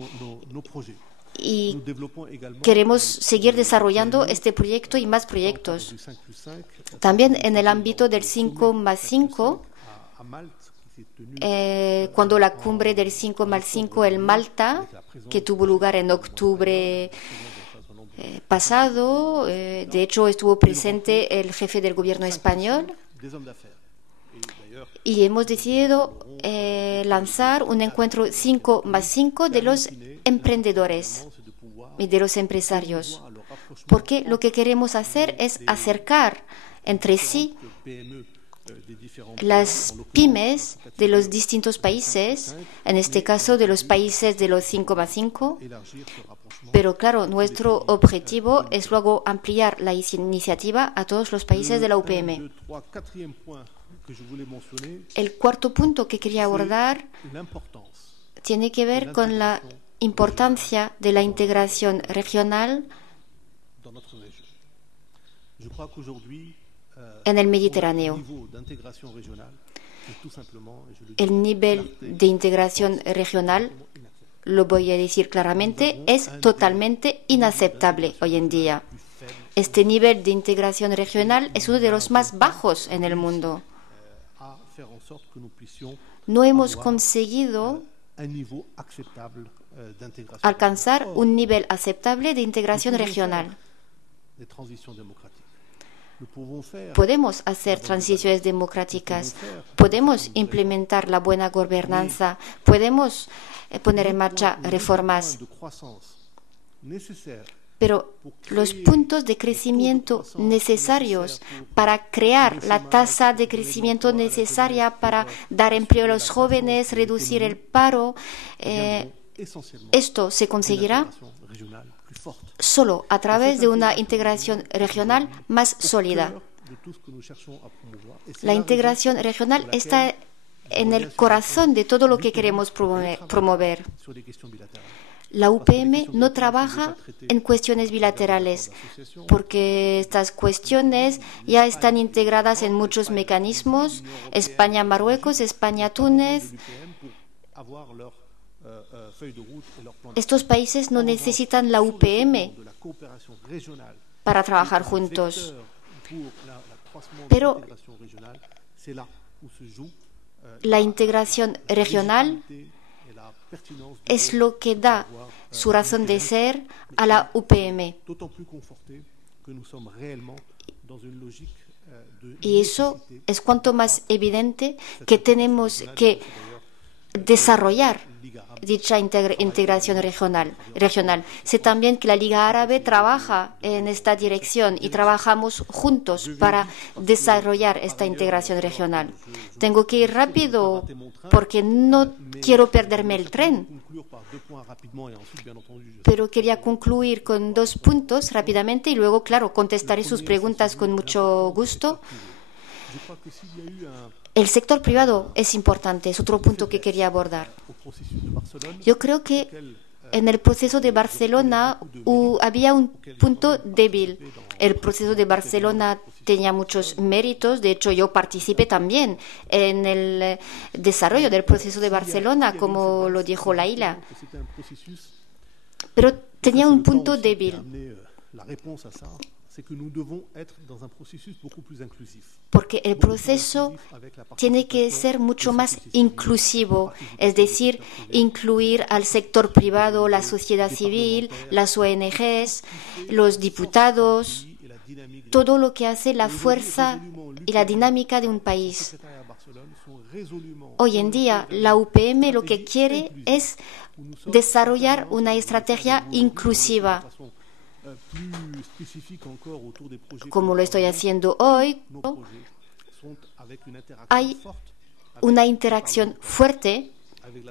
queremos seguir desarrollando este proyecto y más proyectos. También en el ámbito del 5+5, cuando la cumbre del 5+5 en Malta, que tuvo lugar en octubre pasado, de hecho estuvo presente el jefe del gobierno español y hemos decidido lanzar un encuentro 5+5 de los emprendedores y de los empresarios, porque lo que queremos hacer es acercar entre sí las pymes de los distintos países, en este caso de los países de los 5+5, pero claro, nuestro objetivo es luego ampliar la iniciativa a todos los países de la UPM. El cuarto punto que quería abordar tiene que ver con la importancia de la integración regional en el Mediterráneo. El nivel de integración regional, lo voy a decir claramente, es totalmente inaceptable hoy en día. Este nivel de integración regional es uno de los más bajos en el mundo. no hemos conseguido alcanzar un nivel aceptable de integración regional. Podemos hacer transiciones democráticas, podemos implementar la buena gobernanza, podemos poner en marcha reformas, pero los puntos de crecimiento necesarios para crear la tasa de crecimiento necesaria para dar empleo a los jóvenes, reducir el paro, esto se conseguirá solo a través de una integración regional más sólida. La integración regional está en el corazón de todo lo que queremos promover. La UPM no trabaja en cuestiones bilaterales porque estas cuestiones ya están integradas en muchos mecanismos, España-Marruecos, España-Túnez. Estos países no necesitan la UPM para trabajar juntos. Pero la integración regional es lo que da su razón de ser a la UPM. Y eso es cuanto más evidente que tenemos que desarrollar dicha integración regional. Sé también que la Liga Árabe trabaja en esta dirección y trabajamos juntos para desarrollar esta integración regional. Tengo que ir rápido porque no quiero perderme el tren, pero quería concluir con 2 puntos rápidamente y luego, claro, contestaré sus preguntas con mucho gusto. El sector privado es importante, es otro punto que quería abordar. Yo creo que en el proceso de Barcelona había un punto débil. El proceso de Barcelona tenía muchos méritos, de hecho yo participé también en el desarrollo del proceso de Barcelona, como lo dijo Laila. Pero tenía un punto débil. Porque el proceso tiene que ser mucho más inclusivo, es decir, incluir al sector privado, la sociedad civil, las ONGs, los diputados, todo lo que hace la fuerza y la dinámica de un país. Hoy en día, la UPM lo que quiere es desarrollar una estrategia inclusiva, como lo estoy haciendo hoy. Hay una interacción fuerte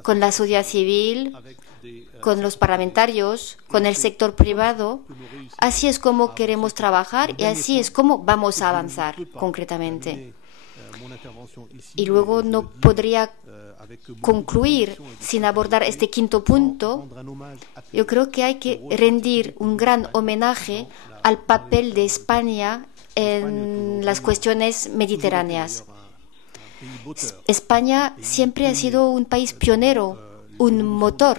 con la sociedad civil, con los parlamentarios, con el sector privado. Así es como queremos trabajar y así es como vamos a avanzar concretamente. Y luego no podría concluir sin abordar este 5.º punto. Yo creo que hay que rendir un gran homenaje al papel de España en las cuestiones mediterráneas. España siempre ha sido un país pionero, un motor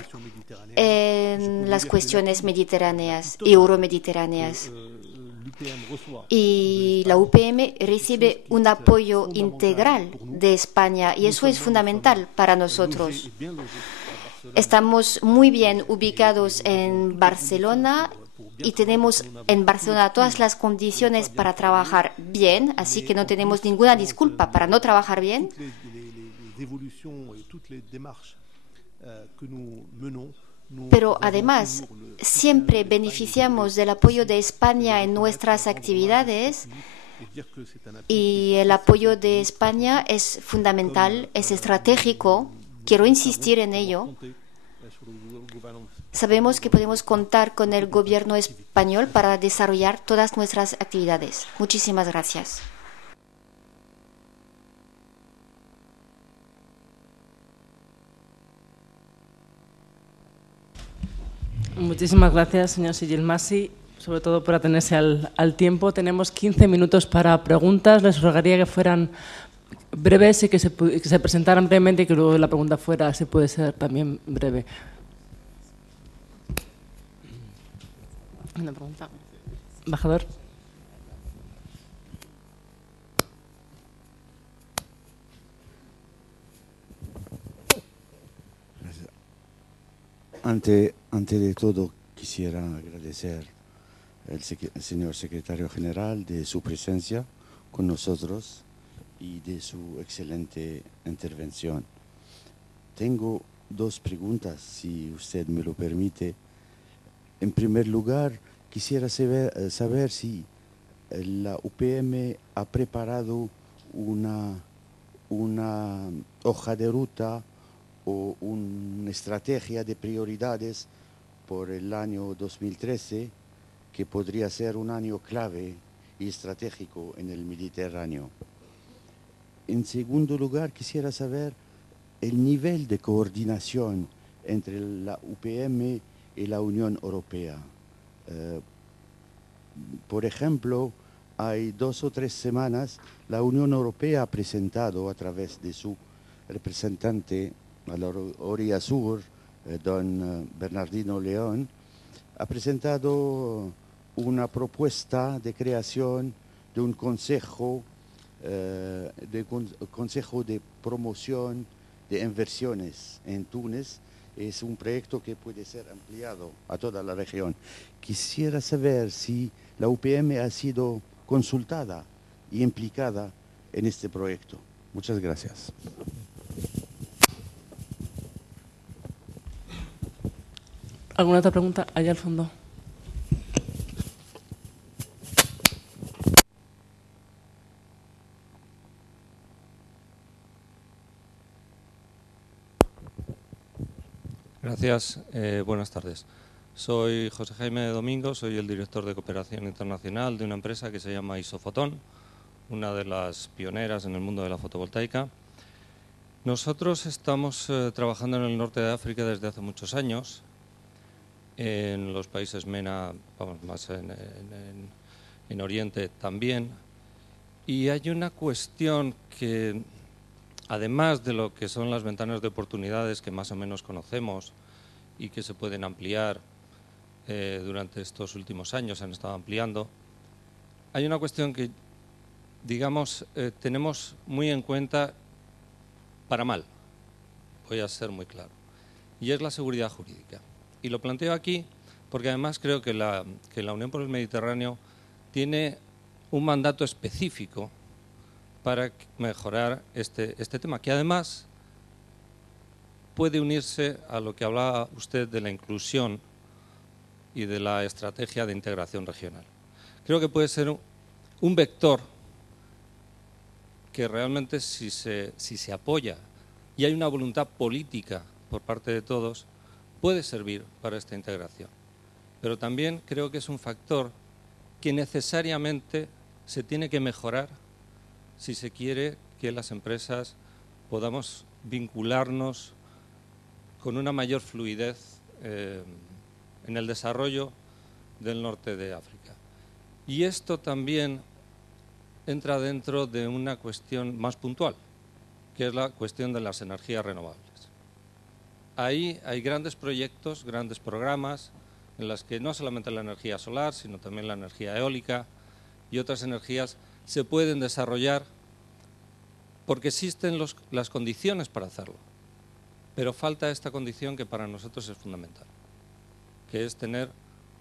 en las cuestiones mediterráneas y euromediterráneas. Y la UPM recibe un apoyo integral de España y eso es fundamental para nosotros. Estamos muy bien ubicados en Barcelona y tenemos en Barcelona todas las condiciones para trabajar bien, así que no tenemos ninguna disculpa para no trabajar bien. Pero además, siempre beneficiamos del apoyo de España en nuestras actividades y el apoyo de España es fundamental, es estratégico. Quiero insistir en ello. Sabemos que podemos contar con el gobierno español para desarrollar todas nuestras actividades. Muchísimas gracias. Muchísimas gracias, señor Sigilmasi, sobre todo por atenerse al tiempo. Tenemos 15 minutos para preguntas. Les rogaría que fueran breves y que se presentaran brevemente y que luego la pregunta fuera, si puede ser también breve. Una pregunta. Embajador. Antes de todo, quisiera agradecer al señor secretario general de su presencia con nosotros y de su excelente intervención. Tengo dos preguntas, si usted me lo permite. En primer lugar, quisiera saber si la UPM ha preparado una hoja de ruta o una estrategia de prioridades por el año 2013, que podría ser un año clave y estratégico en el Mediterráneo. En segundo lugar, quisiera saber el nivel de coordinación entre la UPM y la Unión Europea. Por ejemplo, hay 2 o 3 semanas, la Unión Europea ha presentado a través de su representante a la orilla sur, don Bernardino León, ha presentado una propuesta de creación de un consejo de promoción de inversiones en Túnez. Es un proyecto que puede ser ampliado a toda la región. Quisiera saber si la UPM ha sido consultada y implicada en este proyecto. Muchas gracias. ¿Alguna otra pregunta? Allá al fondo. Gracias. Buenas tardes. Soy José Jaime Domingo, soy el director de cooperación internacional de una empresa que se llama Isofotón, una de las pioneras en el mundo de la fotovoltaica. Nosotros estamos trabajando en el norte de África desde hace muchos años, en los países MENA, vamos, más en Oriente también. Y hay una cuestión que, además de lo que son las ventanas de oportunidades que más o menos conocemos y que se pueden ampliar durante estos últimos años, se han estado ampliando, hay una cuestión que, digamos, tenemos muy en cuenta para mal, voy a ser muy claro, y es la seguridad jurídica. Y lo planteo aquí porque además creo que la Unión por el Mediterráneo tiene un mandato específico para mejorar este tema, que además puede unirse a lo que hablaba usted de la inclusión y de la estrategia de integración regional. Creo que puede ser un vector que realmente, si se apoya y hay una voluntad política por parte de todos, puede servir para esta integración. Pero también creo que es un factor que necesariamente se tiene que mejorar si se quiere que las empresas podamos vincularnos con una mayor fluidez en el desarrollo del norte de África. Y esto también entra dentro de una cuestión más puntual, que es la cuestión de las energías renovables. Ahí hay grandes proyectos, grandes programas, en las que no solamente la energía solar, sino también la energía eólica y otras energías se pueden desarrollar porque existen las condiciones para hacerlo. Pero falta esta condición que para nosotros es fundamental, que es tener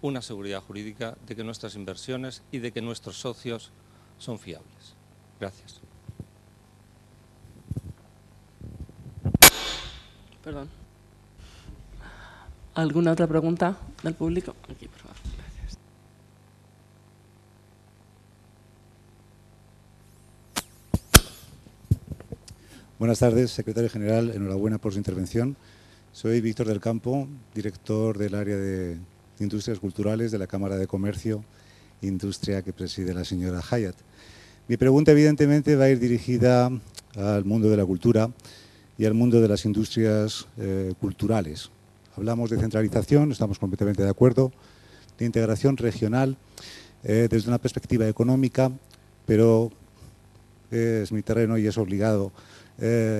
una seguridad jurídica de que nuestras inversiones y de que nuestros socios son fiables. Gracias. Perdón. ¿Alguna otra pregunta del público? Aquí, por favor. Gracias. Buenas tardes, secretario general. Enhorabuena por su intervención. Soy Víctor del Campo, director del área de Industrias Culturales de la Cámara de Comercio e Industria que preside la señora Hayat. Mi pregunta, evidentemente, va a ir dirigida al mundo de la cultura y al mundo de las industrias culturales. Hablamos de centralización, estamos completamente de acuerdo, de integración regional desde una perspectiva económica, pero es mi terreno y es obligado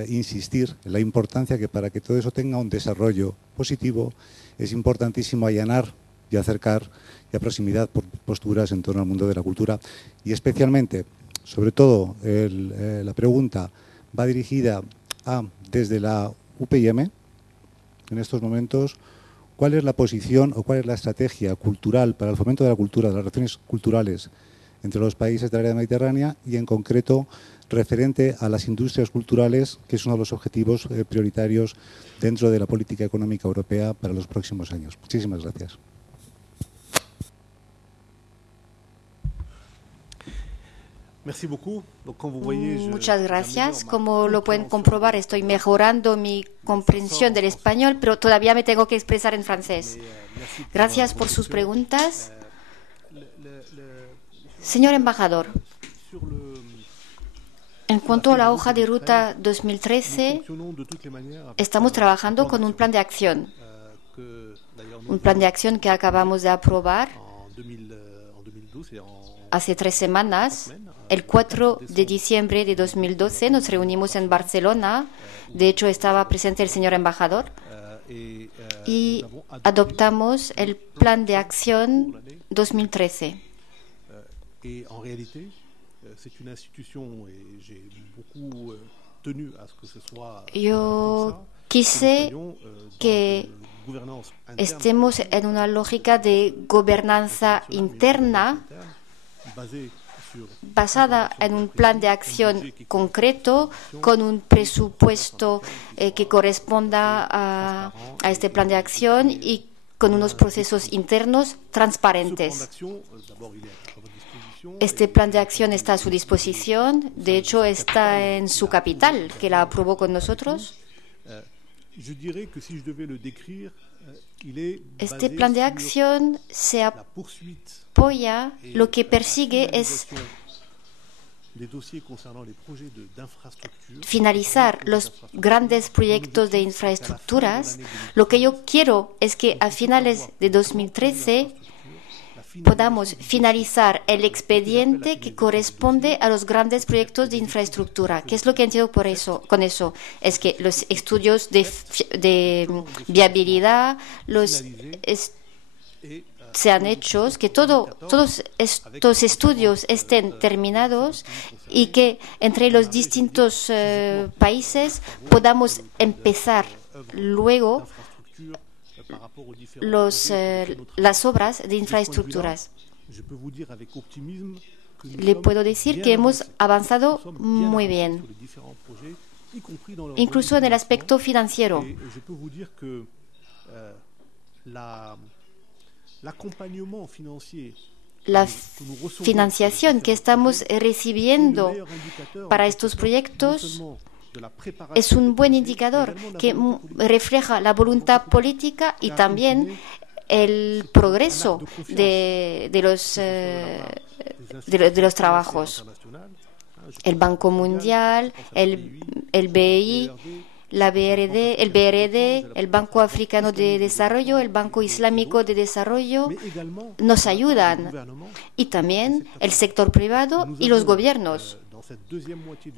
insistir en la importancia que para que todo eso tenga un desarrollo positivo es importantísimo allanar y acercar y a proximidad por posturas en torno al mundo de la cultura y especialmente, sobre todo, la pregunta va dirigida a, desde la UPM, en estos momentos, ¿cuál es la posición o cuál es la estrategia cultural para el fomento de la cultura, de las relaciones culturales entre los países del área mediterránea y, en concreto, referente a las industrias culturales, que es uno de los objetivos prioritarios dentro de la política económica europea para los próximos años? Muchísimas gracias. Muchas gracias. Como lo pueden comprobar, estoy mejorando mi comprensión del español, pero todavía me tengo que expresar en francés. Gracias por sus preguntas. Señor embajador, en cuanto a la hoja de ruta 2013, estamos trabajando con un plan de acción. Un plan de acción que acabamos de aprobar hace 3 semanas. El 4 de diciembre de 2012 nos reunimos en Barcelona. De hecho, estaba presente el señor embajador. Y adoptamos el plan de acción 2013. Yo quise que estemos en una lógica de gobernanza interna basada en un plan de acción concreto, con un presupuesto que corresponda a este plan de acción y con unos procesos internos transparentes. Este plan de acción está a su disposición, de hecho está en su capital, que la aprobó con nosotros. Este plan de acción se apoya, lo que persigue es finalizar los grandes proyectos de infraestructuras. Lo que yo quiero es que a finales de 2013 podamos finalizar el expediente que corresponde a los grandes proyectos de infraestructura. ¿Qué es lo que entiendo por eso? Con eso es que los estudios de viabilidad sean hechos, que todos estos estudios estén terminados y que entre los distintos países podamos empezar luego las obras de infraestructuras. Le puedo decir que hemos avanzado muy bien, incluso en el aspecto financiero. La financiación que estamos recibiendo para estos proyectos es un buen indicador que refleja la voluntad política y también el progreso de los trabajos. El Banco Mundial, el BEI, la BRD, el BRD, el Banco Africano de Desarrollo, el Banco Islámico de Desarrollo nos ayudan, y también el sector privado y los gobiernos.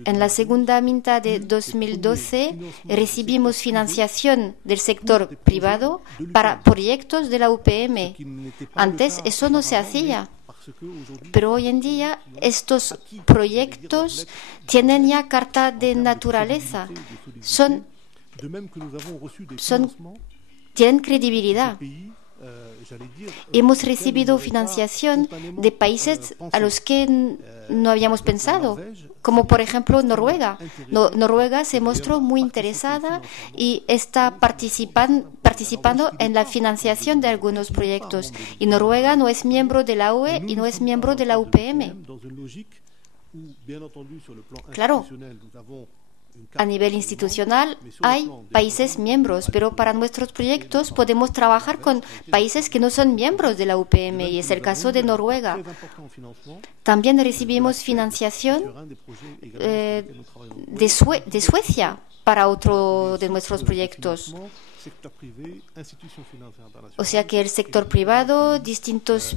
En la segunda mitad de 2012 recibimos financiación del sector privado para proyectos de la UPM. Antes eso no se hacía, pero hoy en día estos proyectos tienen ya carta de naturaleza, tienen credibilidad. Hemos recibido financiación de países a los que no habíamos pensado, como por ejemplo Noruega. Noruega se mostró muy interesada y está participando en la financiación de algunos proyectos. Y Noruega no es miembro de la UE y no es miembro de la UPM. Claro, a nivel institucional hay países miembros, pero para nuestros proyectos podemos trabajar con países que no son miembros de la UPM, y es el caso de Noruega. También recibimos financiación de Suecia para otro de nuestros proyectos. O sea que el sector privado, distintos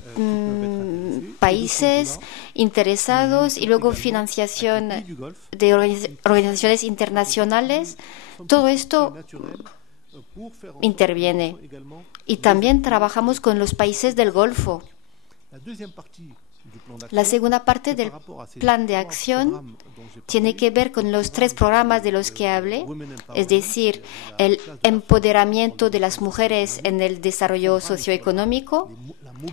países interesados y luego financiación de organizaciones internacionales, todo esto interviene. Y también trabajamos con los países del Golfo. La segunda parte del plan de acción tiene que ver con los 3 programas de los que hablé, es decir, el empoderamiento de las mujeres en el desarrollo socioeconómico,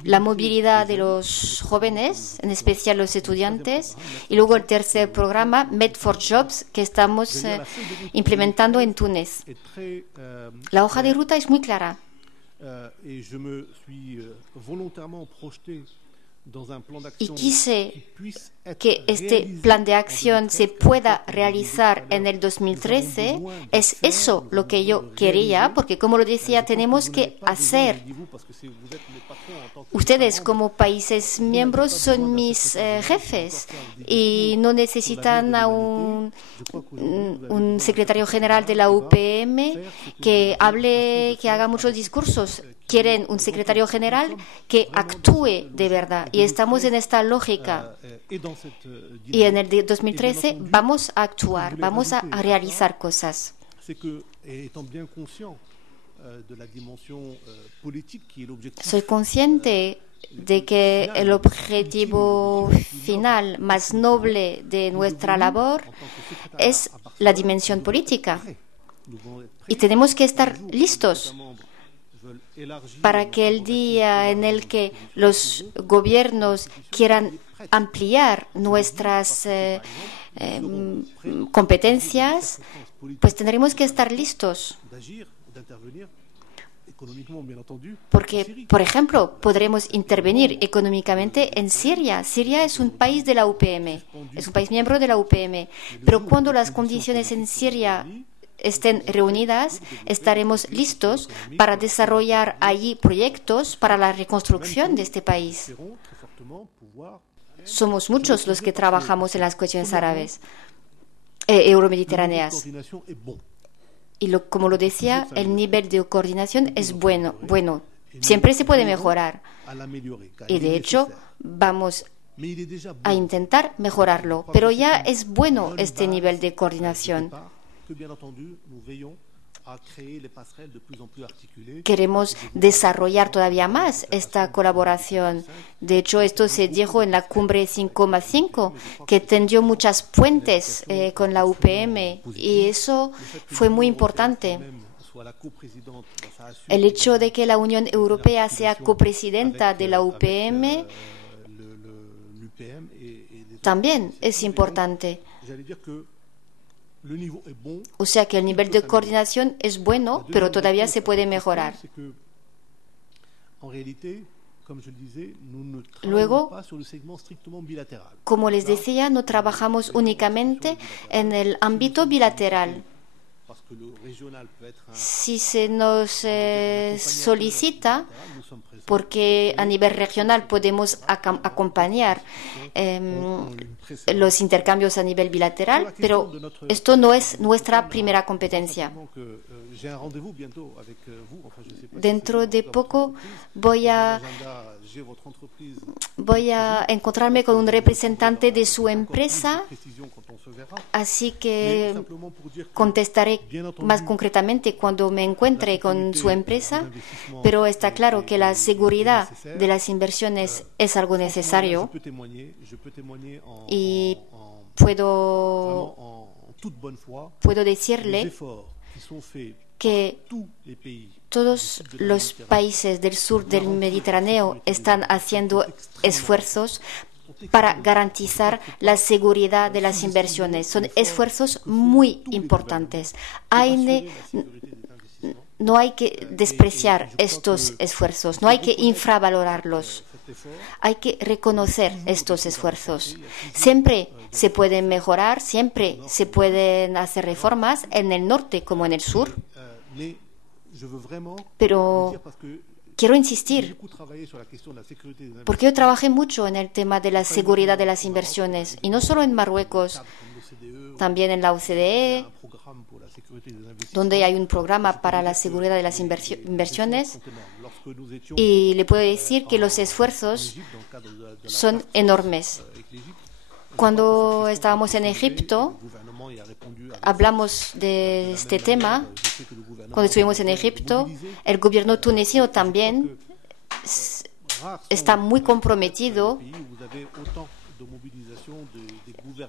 la movilidad de los jóvenes, en especial los estudiantes, y luego el tercer programa, Med for Jobs, que estamos implementando en Túnez. La hoja de ruta es muy clara. Y quise que este plan de acción se pueda realizar en el 2013. Es eso lo que yo quería, porque como lo decía, tenemos que hacer. Ustedes como países miembros son mis jefes y no necesitan a un secretario general de la UPM que hable, que haga muchos discursos. Quieren un secretario general que actúe de verdad. Y estamos en esta lógica. Y en el 2013 vamos a actuar, vamos a realizar cosas. Soy consciente de que el objetivo final más noble de nuestra labor es la dimensión política. Y tenemos que estar listos para que el día en el que los gobiernos quieran ampliar nuestras competencias, pues tendremos que estar listos. Porque, por ejemplo, podremos intervenir económicamente en Siria. Siria es un país de la UPM, es un país miembro de la UPM, pero cuando las condiciones en Siria estén reunidas, estaremos listos para desarrollar allí proyectos para la reconstrucción de este país. Somos muchos los que trabajamos en las cuestiones árabes, euromediterráneas. Y como lo decía, el nivel de coordinación es bueno. Siempre se puede mejorar. Y de hecho, vamos a intentar mejorarlo. Pero ya es bueno este nivel de coordinación. Queremos desarrollar todavía más esta colaboración. De hecho, esto se dijo en la cumbre 5+5, que tendió muchas puentes con la UPM, y eso fue muy importante. El hecho de que la Unión Europea sea copresidenta de la UPM también es importante. O sea que el nivel de coordinación es bueno, pero todavía se puede mejorar. Luego, como les decía, no trabajamos únicamente en el ámbito bilateral. Si se nos solicita, porque a nivel regional podemos acompañar los intercambios a nivel bilateral, pero esto no es nuestra primera competencia. Dentro de poco voy a encontrarme con un representante de su empresa, así que contestaré más concretamente cuando me encuentre con su empresa, pero está claro que la seguridad de las inversiones es algo necesario y puedo decirle que todos los países del sur del Mediterráneo están haciendo esfuerzos para garantizar la seguridad de las inversiones. Son esfuerzos muy importantes. No hay que despreciar estos esfuerzos, no hay que infravalorarlos. Hay que reconocer estos esfuerzos. Siempre se pueden mejorar, siempre se pueden hacer reformas en el norte como en el sur. Pero quiero insistir, porque yo trabajé mucho en el tema de la seguridad de las inversiones, y no solo en Marruecos, también en la OCDE, donde hay un programa para la seguridad de las inversiones, y le puedo decir que los esfuerzos son enormes. Cuando estábamos en Egipto, hablamos de este tema. Cuando estuvimos en Egipto, el gobierno tunecino también está muy comprometido.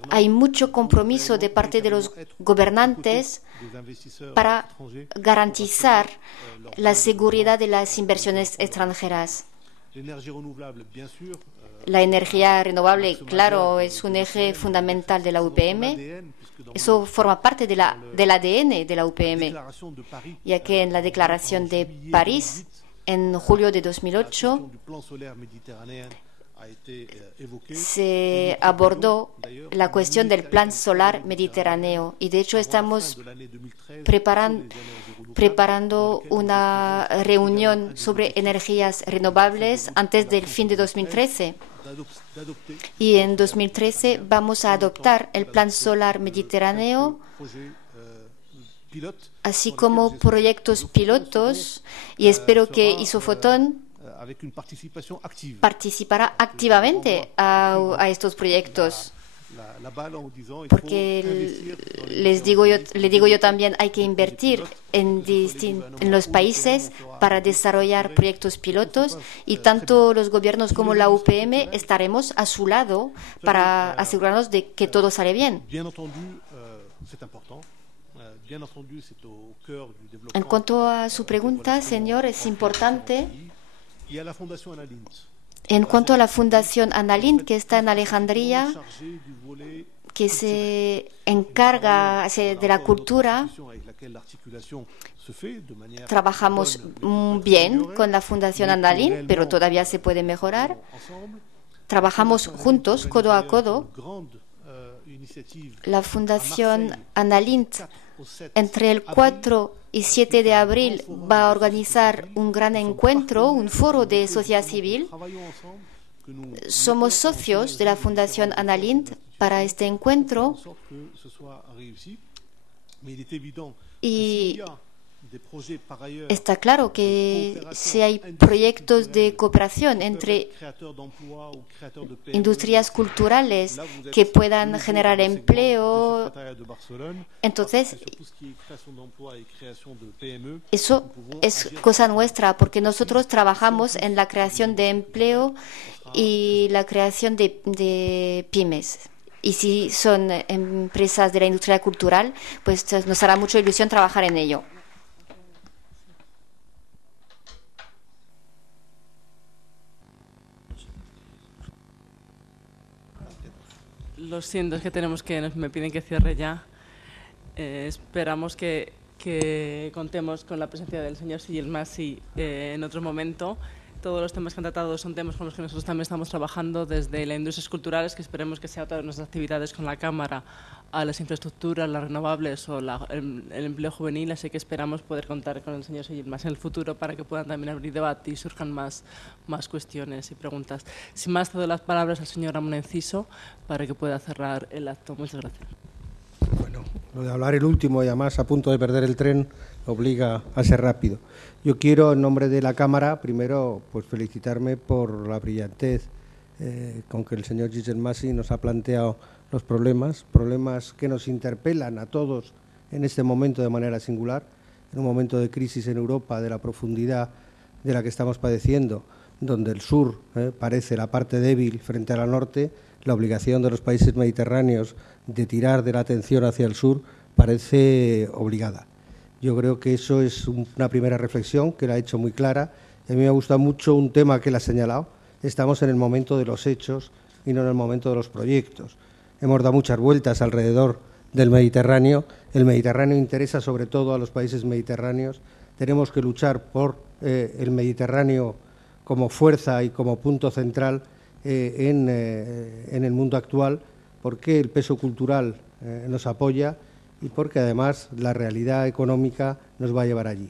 Hay mucho compromiso de parte de los gobernantes para garantizar la seguridad de las inversiones extranjeras. La energía renovable, claro, es un eje fundamental de la UPM. Eso forma parte del ADN de la UPM, ya que en la Declaración de París, en julio de 2008, se abordó la cuestión del Plan Solar Mediterráneo y, de hecho, estamos preparando una reunión sobre energías renovables antes del fin de 2013. Y en 2013 vamos a adoptar el Plan Solar Mediterráneo, así como proyectos pilotos, y espero que Isofotón participará activamente a estos proyectos, porque le digo yo también, hay que invertir en los países para desarrollar proyectos pilotos, y tanto los gobiernos como la UPM estaremos a su lado para asegurarnos de que todo sale bien. En cuanto a su pregunta, señor, es importante. En cuanto a la Fundación Annalint, que está en Alejandría, que se encarga de la cultura, trabajamos bien con la Fundación Annalint, pero todavía se puede mejorar. Trabajamos juntos, codo a codo. La Fundación Annalint, entre el 4 y 7 de abril, va a organizar un gran encuentro, un foro de sociedad civil. Somos socios de la Fundación Annalint para este encuentro, y está claro que si hay proyectos de cooperación entre industrias culturales que puedan generar empleo, entonces eso es cosa nuestra, porque nosotros trabajamos en la creación de empleo y la creación de pymes. Y si son empresas de la industria cultural, pues nos hará mucha ilusión trabajar en ello. Lo siento, es que me piden que cierre ya. Esperamos que contemos con la presencia del señor Sigel Massi en otro momento. Todos los temas que han tratado son temas con los que nosotros también estamos trabajando desde las industrias culturales, que esperemos que sea todas nuestras actividades con la Cámara, a las infraestructuras, las renovables o el empleo juvenil. Así que esperamos poder contar con el señor Sigel Massi en el futuro para que puedan también abrir debate y surjan más cuestiones y preguntas. Sin más, doy las palabras al señor Ramón Enciso para que pueda cerrar el acto. Muchas gracias. Bueno, lo de hablar el último y además a punto de perder el tren obliga a ser rápido. Yo quiero, en nombre de la Cámara, primero pues felicitarme por la brillantez con que el señor Sigel Massi nos ha planteado los problemas que nos interpelan a todos en este momento de manera singular, en un momento de crisis en Europa, de la profundidad de la que estamos padeciendo, donde el sur parece la parte débil frente a la norte. La obligación de los países mediterráneos de tirar de la atención hacia el sur parece obligada. Yo creo que eso es una primera reflexión que la ha hecho muy clara. A mí me gusta mucho un tema que él ha señalado. Estamos en el momento de los hechos y no en el momento de los proyectos. Hemos dado muchas vueltas alrededor del Mediterráneo. El Mediterráneo interesa sobre todo a los países mediterráneos. Tenemos que luchar por el Mediterráneo como fuerza y como punto central en el mundo actual, porque el peso cultural nos apoya y porque además la realidad económica nos va a llevar allí.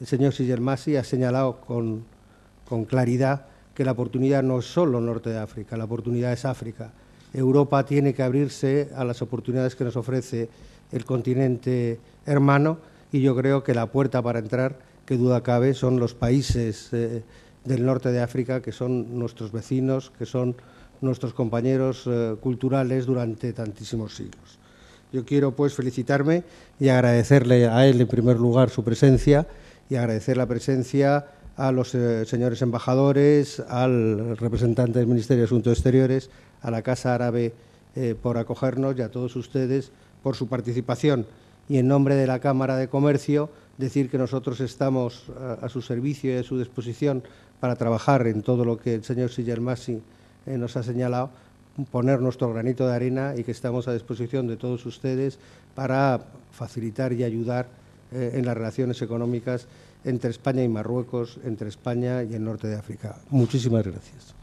El señor Sigel Massi ha señalado con claridad que la oportunidad no es solo norte de África, la oportunidad es África. Europa tiene que abrirse a las oportunidades que nos ofrece el continente hermano, y yo creo que la puerta para entrar, que duda cabe, son los países del norte de África, que son nuestros vecinos, que son nuestros compañeros culturales durante tantísimos siglos. Yo quiero pues felicitarme y agradecerle a él en primer lugar su presencia, y agradecer la presencia a los señores embajadores, al representante del Ministerio de Asuntos Exteriores, a la Casa Árabe por acogernos y a todos ustedes por su participación. Y en nombre de la Cámara de Comercio, decir que nosotros estamos a su servicio y a su disposición para trabajar en todo lo que el señor Sillermasi nos ha señalado, poner nuestro granito de arena y que estamos a disposición de todos ustedes para facilitar y ayudar en las relaciones económicas entre España y Marruecos, entre España y el norte de África. Muchísimas gracias.